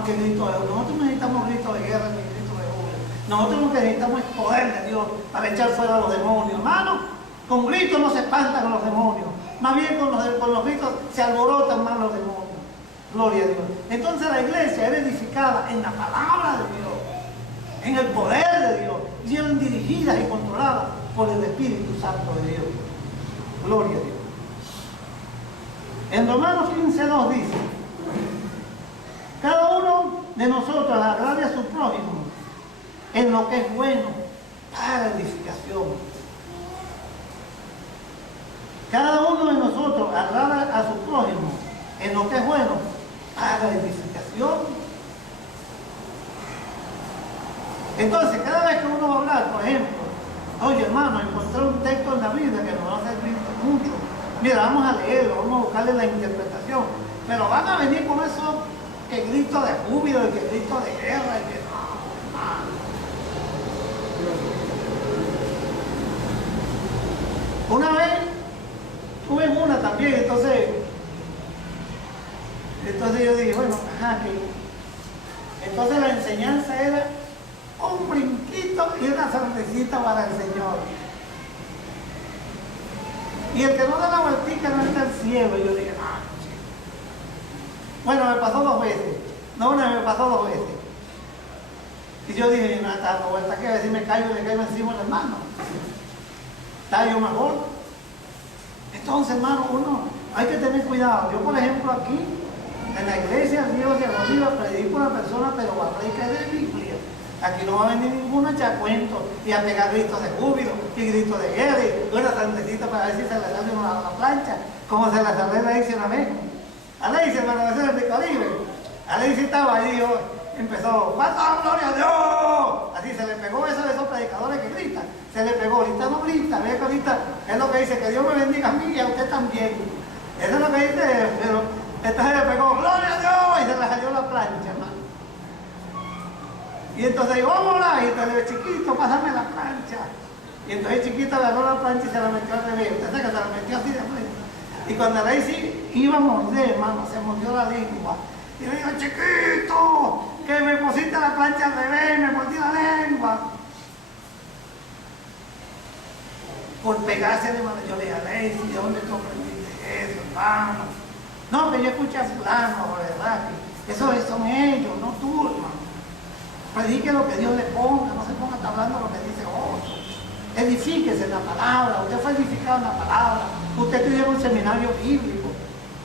Qué grito de júbilo. Nosotros necesitamos grito de guerra ni grito de júbilo. Nosotros lo que necesitamos es poder de Dios para echar fuera a los demonios, hermano. Con gritos no se espantan los demonios. Más bien con los gritos se alborotan más los demonios. Gloria a Dios. Entonces la iglesia era edificada en la palabra de Dios, en el poder de Dios, y eran dirigidas y controladas por el Espíritu Santo de Dios. Gloria a Dios. En Romanos 15:2 dice: cada uno de nosotros agrade a su prójimo en lo que es bueno para edificación. Cada uno de nosotros agrada a su prójimo en lo que es bueno para edificación. Entonces, cada vez que uno va a hablar, por ejemplo, oye, hermano, encontré un texto en la Biblia que nos va a servir mucho. Mira, vamos a leerlo, vamos a buscarle la interpretación. Pero van a venir con eso, que grito de júbilo, que grito de guerra, y que no. Una vez tuve una también, entonces yo dije: bueno, entonces la enseñanza era un brinquito y una sonrisita para el Señor. Y el que no da la vueltica no está al cielo. Y yo dije: bueno, me pasó 2 veces. No, una me pasó 2 veces. Y yo dije: no, está dando vuelta, que a ver si me caigo y le caigo encima del hermano. Está yo mejor. Entonces, hermano, uno hay que tener cuidado. Yo, por ejemplo, aquí, en la iglesia Dios de Bolívar, predico a una persona, pero va a predicar de Biblia. Aquí no va a venir ninguno a echar cuentos y a pegar gritos de júbilo y gritos de guerra y una santecita para ver si se le sale una a la plancha, como se le sale a Lacey una vez. A Lacey, hermano, ese es el de Caribe. A Lacey estaba ahí, empezó, ¡Pasa, gloria a Dios! Así se le pegó eso de esos predicadores que gritan. Se le pegó, ahorita no grita, ve que ahorita es lo que dice, que Dios me bendiga a mí y a usted también. Eso es lo que dice, pero esta se le pegó, ¡gloria a Dios! Y se le salió la plancha, hermano. Y entonces digo, vamos a orar. Y entonces le digo, chiquito, pásame la plancha. Y entonces el chiquito agarró la plancha y se la metió al revés. Usted sabe que se la metió así de frente. Y cuando Lacey iba a morder, hermano, se mordió la lengua. Y le digo, chiquito, que me pusiste la plancha al revés, me mordí la lengua. Por pegarse, hermano, yo le dije a Lacey, ¿de dónde tú aprendiste eso, hermano? No, que yo escuché a fulano, ¿verdad? Eso son ellos, no tú, hermano. Predique lo que Dios le ponga, no se ponga a estar hablando lo que dice otro. Edifíquese en la palabra, usted fue edificado en la palabra, usted estudió en un seminario bíblico,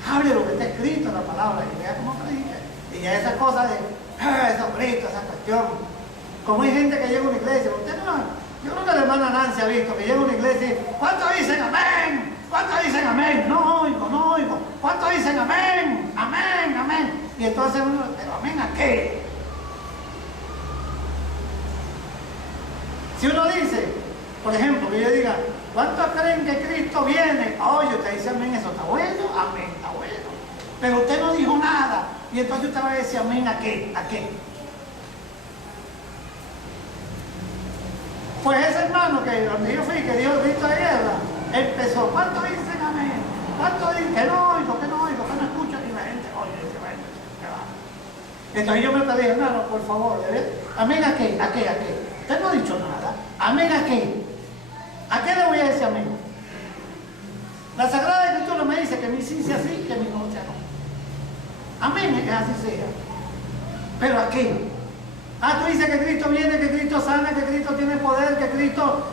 hable lo que está escrito en la palabra y vea cómo predique. Y ya esas cosas de, esos gritos, esa cuestión. Como hay gente que llega a una iglesia, usted no, yo creo que la hermana Nancy ha visto que llega a una iglesia y ¿cuántos dicen amén? ¿Cuántos dicen amén? No oigo, no oigo. ¿Cuántos dicen amén? Amén, amén. Y entonces uno, ¿pero amén a qué? Si uno dice, por ejemplo, que yo diga, ¿cuántos creen que Cristo viene? Oye, usted dice amén, eso está bueno, amén, está bueno. Pero usted no dijo nada. Y entonces usted va a decir amén, ¿a qué? ¿A qué? Pues ese hermano que donde yo fui, que dio el grito de guerra, empezó, ¿cuántos dicen amén? ¿Cuántos dicen que no oigo, que no oigo, que no escucho? Y la gente, oye, dice, bueno, ¿qué va? Entonces yo me pedí, hermano, por favor, ¿amén a qué? ¿A qué? ¿A qué? Usted no ha dicho nada. ¿Amén a qué? ¿A qué le voy a decir amén? La Sagrada Escritura me dice que mi sí sea sí, que mi no sea no. Amén, que así sea. ¿Pero a qué? Ah, tú dices que Cristo viene, que Cristo sana, que Cristo tiene poder, que Cristo,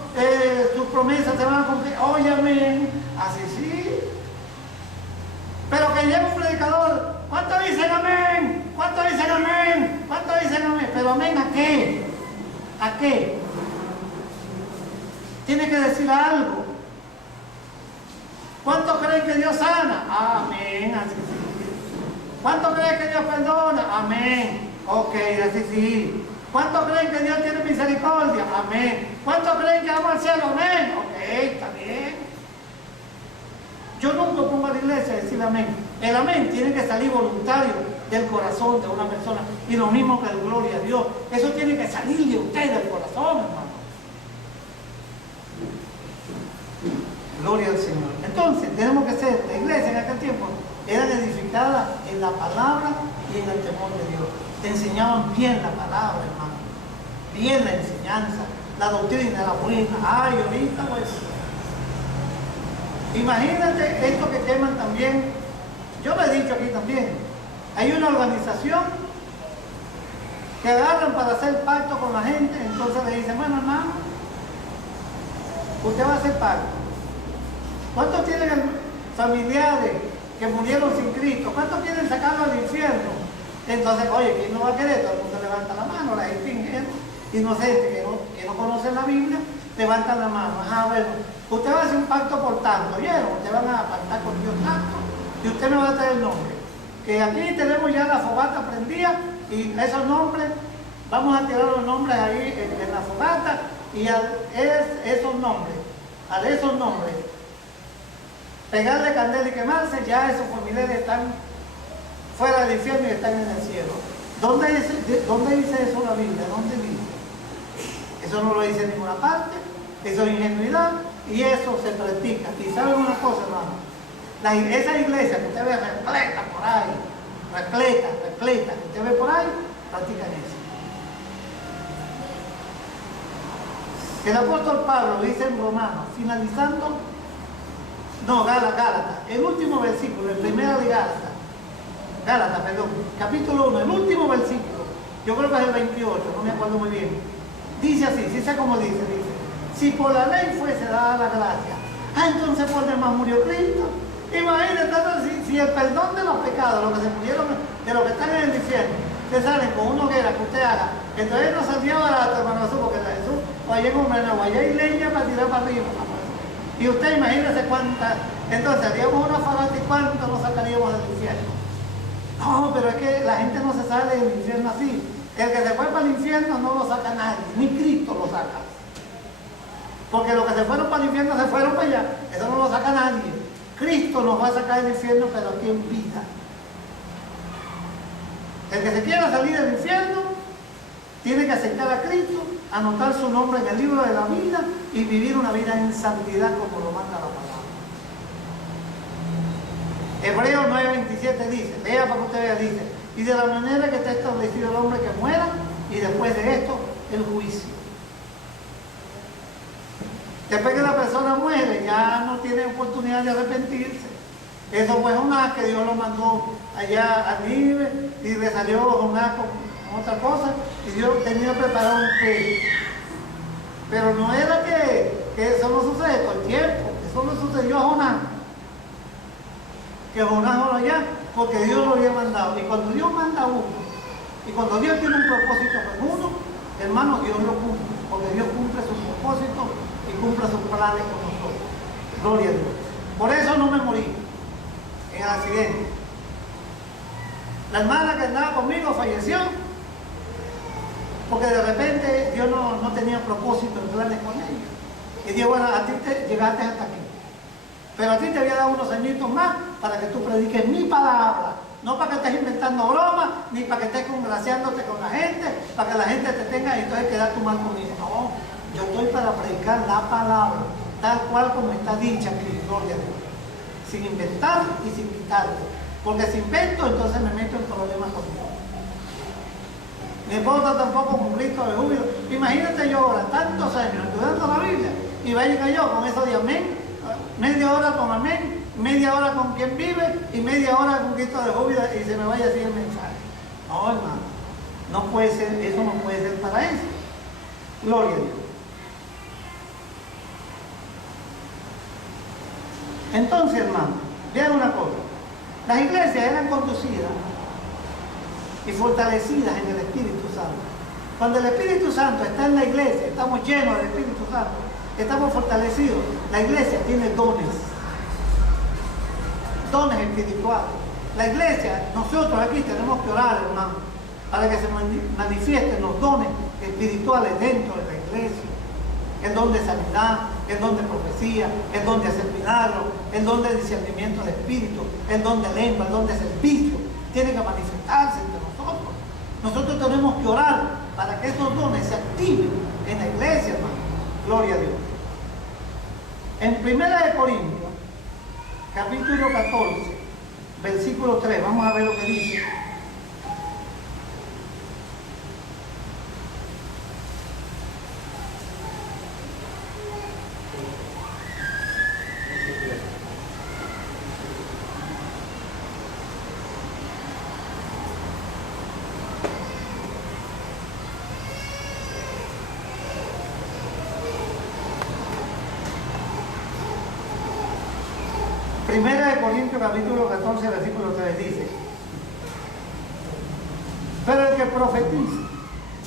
sus promesas se van a cumplir. Oye, amén. Así sí. Pero que llegue un predicador, ¿cuántos dicen amén? ¿Cuántos dicen amén? ¿Cuántos dicen amén? ¿Pero amén a qué? ¿A qué? Tiene que decir algo. ¿Cuántos creen que Dios sana? Amén, así sí. ¿Cuántos creen que Dios perdona? Amén. Ok, así sí. ¿Cuántos creen que Dios tiene misericordia? Amén. ¿Cuántos creen que vamos al cielo? Amén. Ok, está bien. Yo nunca pongo a la iglesia a decir amén. El amén tiene que salir voluntario del corazón de una persona. Y lo mismo que el gloria a Dios. Eso tiene que salir de usted del corazón, hermano. Gloria al Señor. Entonces, tenemos que ser, la iglesia en aquel tiempo era edificada en la palabra y en el temor de Dios. Te enseñaban bien la palabra, hermano. Bien la enseñanza, la doctrina era buena. Ay, ahorita pues. Imagínate esto que queman también. Yo lo he dicho aquí también. Hay una organización que agarran para hacer pacto con la gente. Entonces le dicen, bueno, hermano, usted va a hacer pacto. ¿Cuántos tienen familiares que murieron sin Cristo? ¿Cuántos quieren sacarlo al infierno? Entonces, oye, ¿quién no va a querer? Todo el mundo levanta la mano, la gente inocente que no conoce la Biblia, levantan la mano. Ah, bueno, usted va a hacer un pacto por tanto, ¿oyeron? Ustedes van a pactar con Dios tanto y usted me va a traer el nombre. Que aquí tenemos ya la fogata prendida y esos nombres, vamos a tirar los nombres ahí en la fogata y esos nombres, pegarle candela y quemarse, ya esos familiares están fuera del infierno y están en el cielo. ¿Dónde dice eso la Biblia? ¿Dónde dice? Eso no lo dice en ninguna parte, eso es ingenuidad y eso se practica. Y saben una cosa, hermano, esa iglesia que usted ve repleta por ahí, repleta, que usted ve por ahí, practican eso. El apóstol Pablo dice en Romanos, finalizando, no, Gálatas, el último versículo, el primero de Gálatas, capítulo 1, el último versículo, yo creo que es el 28, no me acuerdo muy bien. Dice así, sí sé cómo dice, si por la ley fuese dada la gracia, entonces por demás murió Cristo. Imagínate si el perdón de los pecados, los que se murieron, de los que están en el infierno, Ustedes salen con una hoguera que usted haga. Entonces no saldría barato, hermano Jesús, porque Jesús, allá en Humanagua, allá hay leña para tirar para arriba. Y usted imagínese cuántas. Entonces haríamos una fogata y cuánto nos sacaríamos del infierno. No, pero es que la gente no se sale del infierno así. El que se fue para el infierno no lo saca nadie, ni Cristo lo saca. Porque los que se fueron para el infierno se fueron para allá, eso no lo saca nadie. Cristo nos va a sacar del infierno, pero aquí en vida. El que se quiera salir del infierno tiene que aceptar a Cristo, anotar su nombre en el libro de la vida y vivir una vida en santidad como lo manda la palabra. Hebreos 9:27 dice, lea para que usted vea, dice, y de la manera que está establecido el hombre que muera, y después de esto, el juicio. Después que la persona muere, ya no tiene oportunidad de arrepentirse. Eso fue Jonás, que Dios lo mandó allá a Nínive, y le salió Jonás con otra cosa, y Dios tenía preparado un pez. Pero no era que eso no sucede todo el tiempo, eso no sucedió a Jonás. Que Jonás no allá, porque Dios lo había mandado. Y cuando Dios manda a uno, y cuando Dios tiene un propósito con uno, hermano, Dios lo cumple, porque Dios cumple sus propósitos y cumple sus planes con nosotros. Gloria a Dios. Por eso no me morí en el accidente. La hermana que andaba conmigo falleció, porque de repente Dios no tenía propósito en planes con ella. Y Dios, bueno, a ti te llegaste hasta aquí. Pero a ti te había dado unos añitos más para que tú prediques mi palabra. No para que estés inventando bromas, ni para que estés congraciándote con la gente, para que la gente te tenga y entonces quedar tú mal conmigo. No, yo estoy para predicar la palabra, tal cual como está dicha aquí, gloria a Dios. Sin inventar y sin quitarle. Porque si invento, entonces me meto en problemas conmigo. Mi esposa tampoco con Cristo de júbilo. Imagínate yo ahora, tantos años estudiando la Biblia, y vaya yo con eso de amén. Media hora con amén, media hora con quien vive y media hora con Cristo de júbilo y se me vaya así el mensaje. No, hermano, no puede ser, eso no puede ser para eso. Gloria a Dios. Entonces, hermano, vean una cosa. Las iglesias eran conducidas y fortalecidas en el Espíritu Santo. Cuando el Espíritu Santo está en la iglesia, estamos llenos del Espíritu Santo, estamos fortalecidos. La iglesia tiene dones espirituales. La iglesia, nosotros aquí tenemos que orar, hermano, para que se manifiesten los dones espirituales dentro de la iglesia. El don de sanidad, el don de profecía, el don de hacer milagros, el don de discernimiento de espíritu, el don de lengua, el don de servicio. Tiene que manifestarse entre nosotros. Nosotros tenemos que orar para que estos dones se activen en la iglesia, hermano. Gloria a Dios. En 1 Corintios, capítulo 14, versículo 3, vamos a ver lo que dice. Primera de Corintios capítulo 14 versículo 3 dice, pero el que profetiza,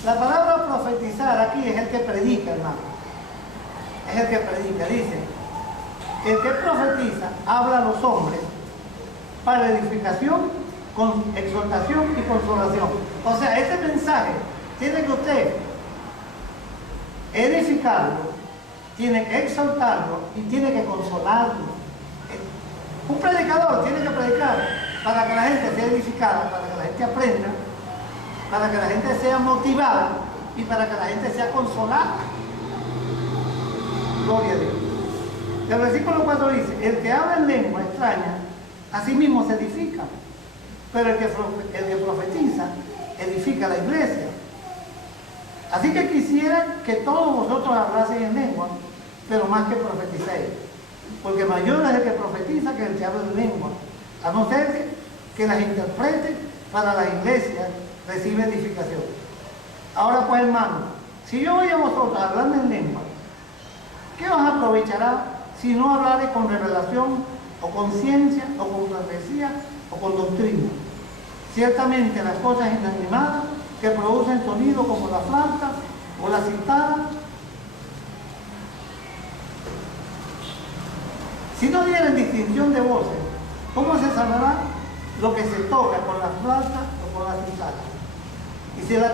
la palabra profetizar aquí es el que predica, hermano, es el que predica, dice, el que profetiza habla a los hombres para edificación, con exhortación y consolación. O sea, este mensaje tiene que usted edificarlo, tiene que exhortarlo y tiene que consolarlo. Un predicador tiene que predicar para que la gente sea edificada, para que la gente aprenda, para que la gente sea motivada y para que la gente sea consolada. Gloria a Dios. El versículo 4 dice, el que habla en lengua extraña, a sí mismo se edifica, pero el que profetiza, edifica la iglesia. Así que quisiera que todos vosotros hablasen en lengua, pero más que profeticéis. Porque mayor es el que profetiza que el que habla en lengua, a no ser que las interprete para la iglesia, recibe edificación. Ahora pues, hermano, si yo oigo a vosotros hablando en lengua, ¿qué os aprovechará si no hablaré con revelación, o con ciencia, o con profecía, o con doctrina? Ciertamente las cosas inanimadas que producen sonido como la flauta o la citada, si no tienen distinción de voces, ¿cómo se sabrá lo que se toca con la flauta o con la citada? Y si la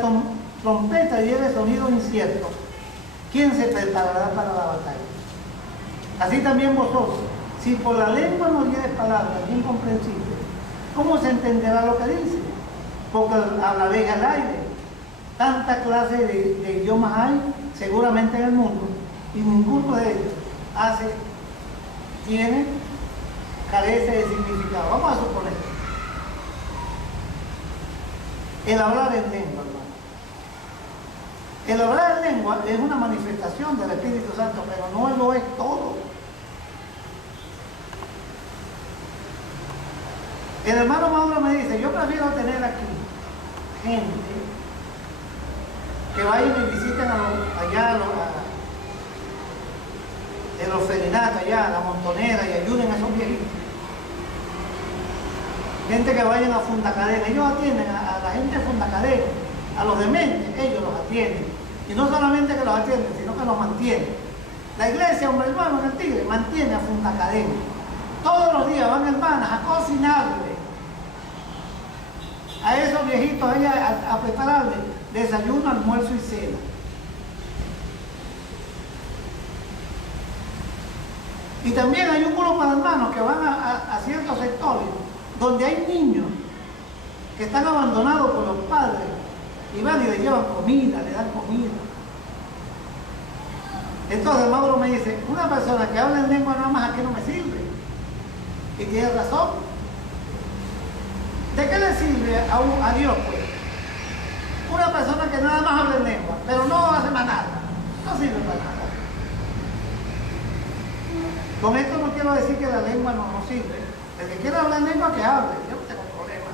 trompeta lleva sonido incierto, ¿quién se preparará para la batalla? Así también vosotros, si por la lengua no lleves palabras incomprensibles, ¿cómo se entenderá lo que dice? Porque hablaréis al aire. Tanta clase de idiomas hay seguramente en el mundo y ninguno de ellos carece de significado. Vamos a suponer. El hablar en lengua, hermano. El hablar en lengua es una manifestación del Espíritu Santo, pero no lo es todo. El hermano Mauro me dice, yo prefiero tener aquí gente que vayan y visiten en los ferinatos allá, a la montonera, y ayuden a esos viejitos. Gente que vayan a Fundacadena, ellos atienden a la gente de Fundacadena, a los dementes, ellos los atienden. Y no solamente que los atienden, sino que los mantienen. La iglesia, hombre hermano, en el Tigre, mantiene a Fundacadena. Todos los días van hermanas a cocinarle a esos viejitos allá, a prepararle desayuno, almuerzo y cena. Y también hay un grupo de hermanos que van a ciertos sectores donde hay niños que están abandonados por los padres y van y les llevan comida, le dan comida. Entonces Mauro me dice, una persona que habla en lengua nada más aquí no me sirve. Y tiene razón. ¿De qué le sirve a Dios, pues? Una persona que nada más habla en lengua, pero no hace más nada. No sirve para nada. Con esto no quiero decir que la lengua no sirve. El que quiera hablar en lengua, que hable. Yo no tengo problema.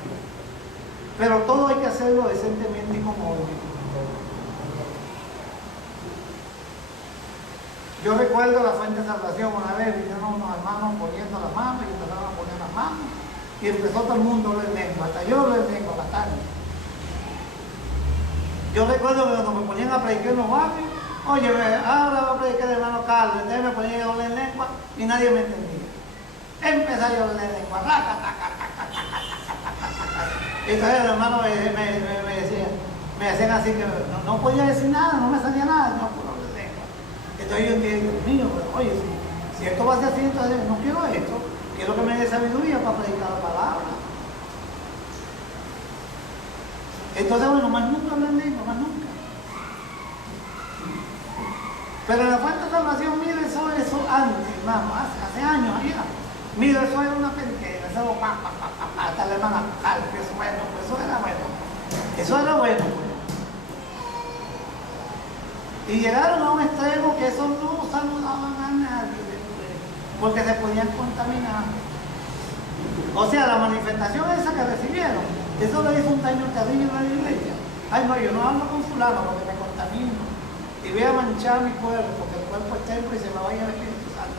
Pero todo hay que hacerlo decentemente y con orden. Yo recuerdo la Fuente de Salvación una vez, vinieron unos hermanos poniendo las manos y empezaron a poner las manos. Y empezó todo el mundo a hablar en lengua. Hasta yo hablé en lengua bastante. Yo recuerdo que cuando me ponían a predicar en los barrios, oye, ahora va a predicar el hermano Carlos, entonces me ponían a hablar en lengua y nadie me entendía. Empecé a hablar en lengua. Entonces el hermano me decía, me hacían así que no podía decir nada, no me salía nada, no puedo hablar en lengua. Entonces yo dije, Dios mío, pero oye, si esto va a ser así, entonces no quiero esto, quiero que me dé sabiduría para predicar la palabra. Entonces, bueno, más nunca hablé en lengua, más nunca. Pero en la Fuente de Salvación, mire, eso antes, hermano, hace años allá. Mire, eso era una periquera, eso hasta la hermana Carlos, eso bueno, pues eso era bueno. Eso era bueno, pues. Y llegaron a un extremo que eso no saludaban a nadie, porque se podían contaminar. O sea, la manifestación esa que recibieron, eso le hizo un daño terrible a la iglesia. Ay, no, yo no hablo con fulano porque me contamino. Y voy a manchar mi cuerpo, porque el cuerpo es templo y se me vaya el Espíritu Santo.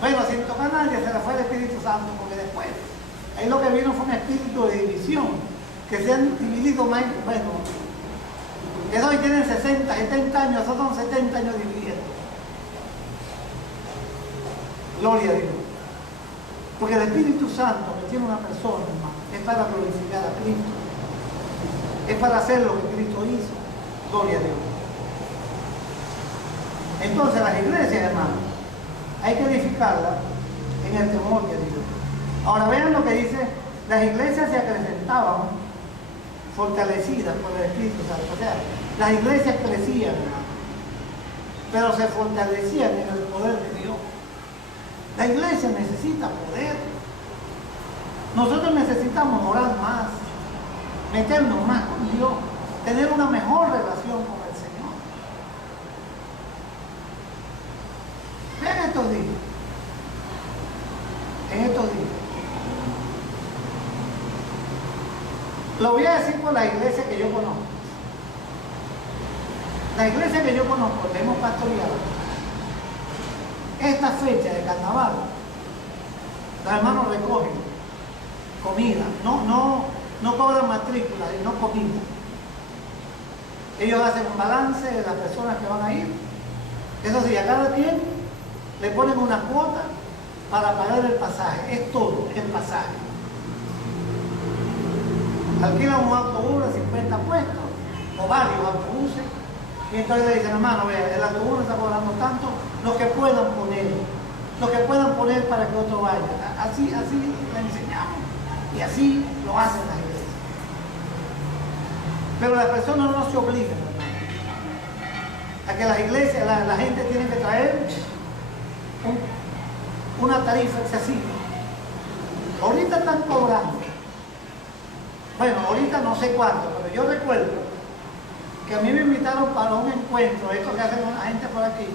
Bueno, sin tocar a nadie se le fue el Espíritu Santo, porque después, ahí lo que vino fue un espíritu de división, que se han dividido más, bueno, esos hoy tienen 60, 70 años, esos son 70 años dividiendo. Gloria a Dios. Porque el Espíritu Santo que tiene una persona, hermano, es para glorificar a Cristo. Es para hacer lo que Cristo hizo. Gloria a Dios. Entonces las iglesias, hermano, hay que edificarlas en el temor de Dios. Ahora vean lo que dice, las iglesias se acrecentaban fortalecidas por el Espíritu Santo. O sea, las iglesias crecían, hermano, pero se fortalecían en el poder de Dios. La iglesia necesita poder. Nosotros necesitamos orar más, meternos más con Dios, tener una mejor relación con el Señor. Vean estos días. En estos días. Lo voy a decir por la iglesia que yo conozco. La iglesia que yo conozco, que hemos pastoreado, esta fecha de carnaval, los hermanos recogen comida, no no cobran matrícula y no comida. Ellos hacen un balance de las personas que van a ir. Eso sí, a cada quien le ponen una cuota para pagar el pasaje. Es todo, el pasaje. Alquilan un autobús de 50 puestos o varios autobuses y entonces le dicen, hermano, vea, el autobús no está cobrando tanto, lo que puedan poner para que otro vaya. Así le enseñamos y así lo hacen las iglesias. Pero las personas no se obligan, hermano, a que las iglesias, la gente tiene que traer una tarifa excesiva. Ahorita están cobrando. Bueno, ahorita no sé cuánto, pero yo recuerdo que a mí me invitaron para un encuentro, esto que hacen la gente por aquí,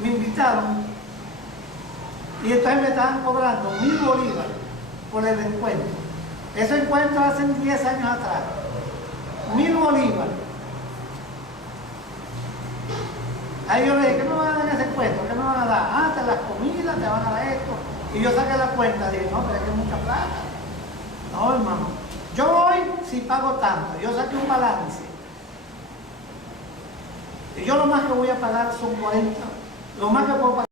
me invitaron y entonces me estaban cobrando 1.000 bolívares por el encuentro. Ese encuentro hace 10 años atrás, 1.000 bolívares. Ahí yo le dije, ¿qué me van a dar en ese encuentro? ¿Qué me van a dar? Ah, te las comidas, te van a dar esto. Y yo saqué la cuenta, dije, no, pero es que es mucha plata. No, hermano. Yo hoy sí pago tanto, yo saqué un balance. Y yo lo más que voy a pagar son 40, lo más que puedo pagar.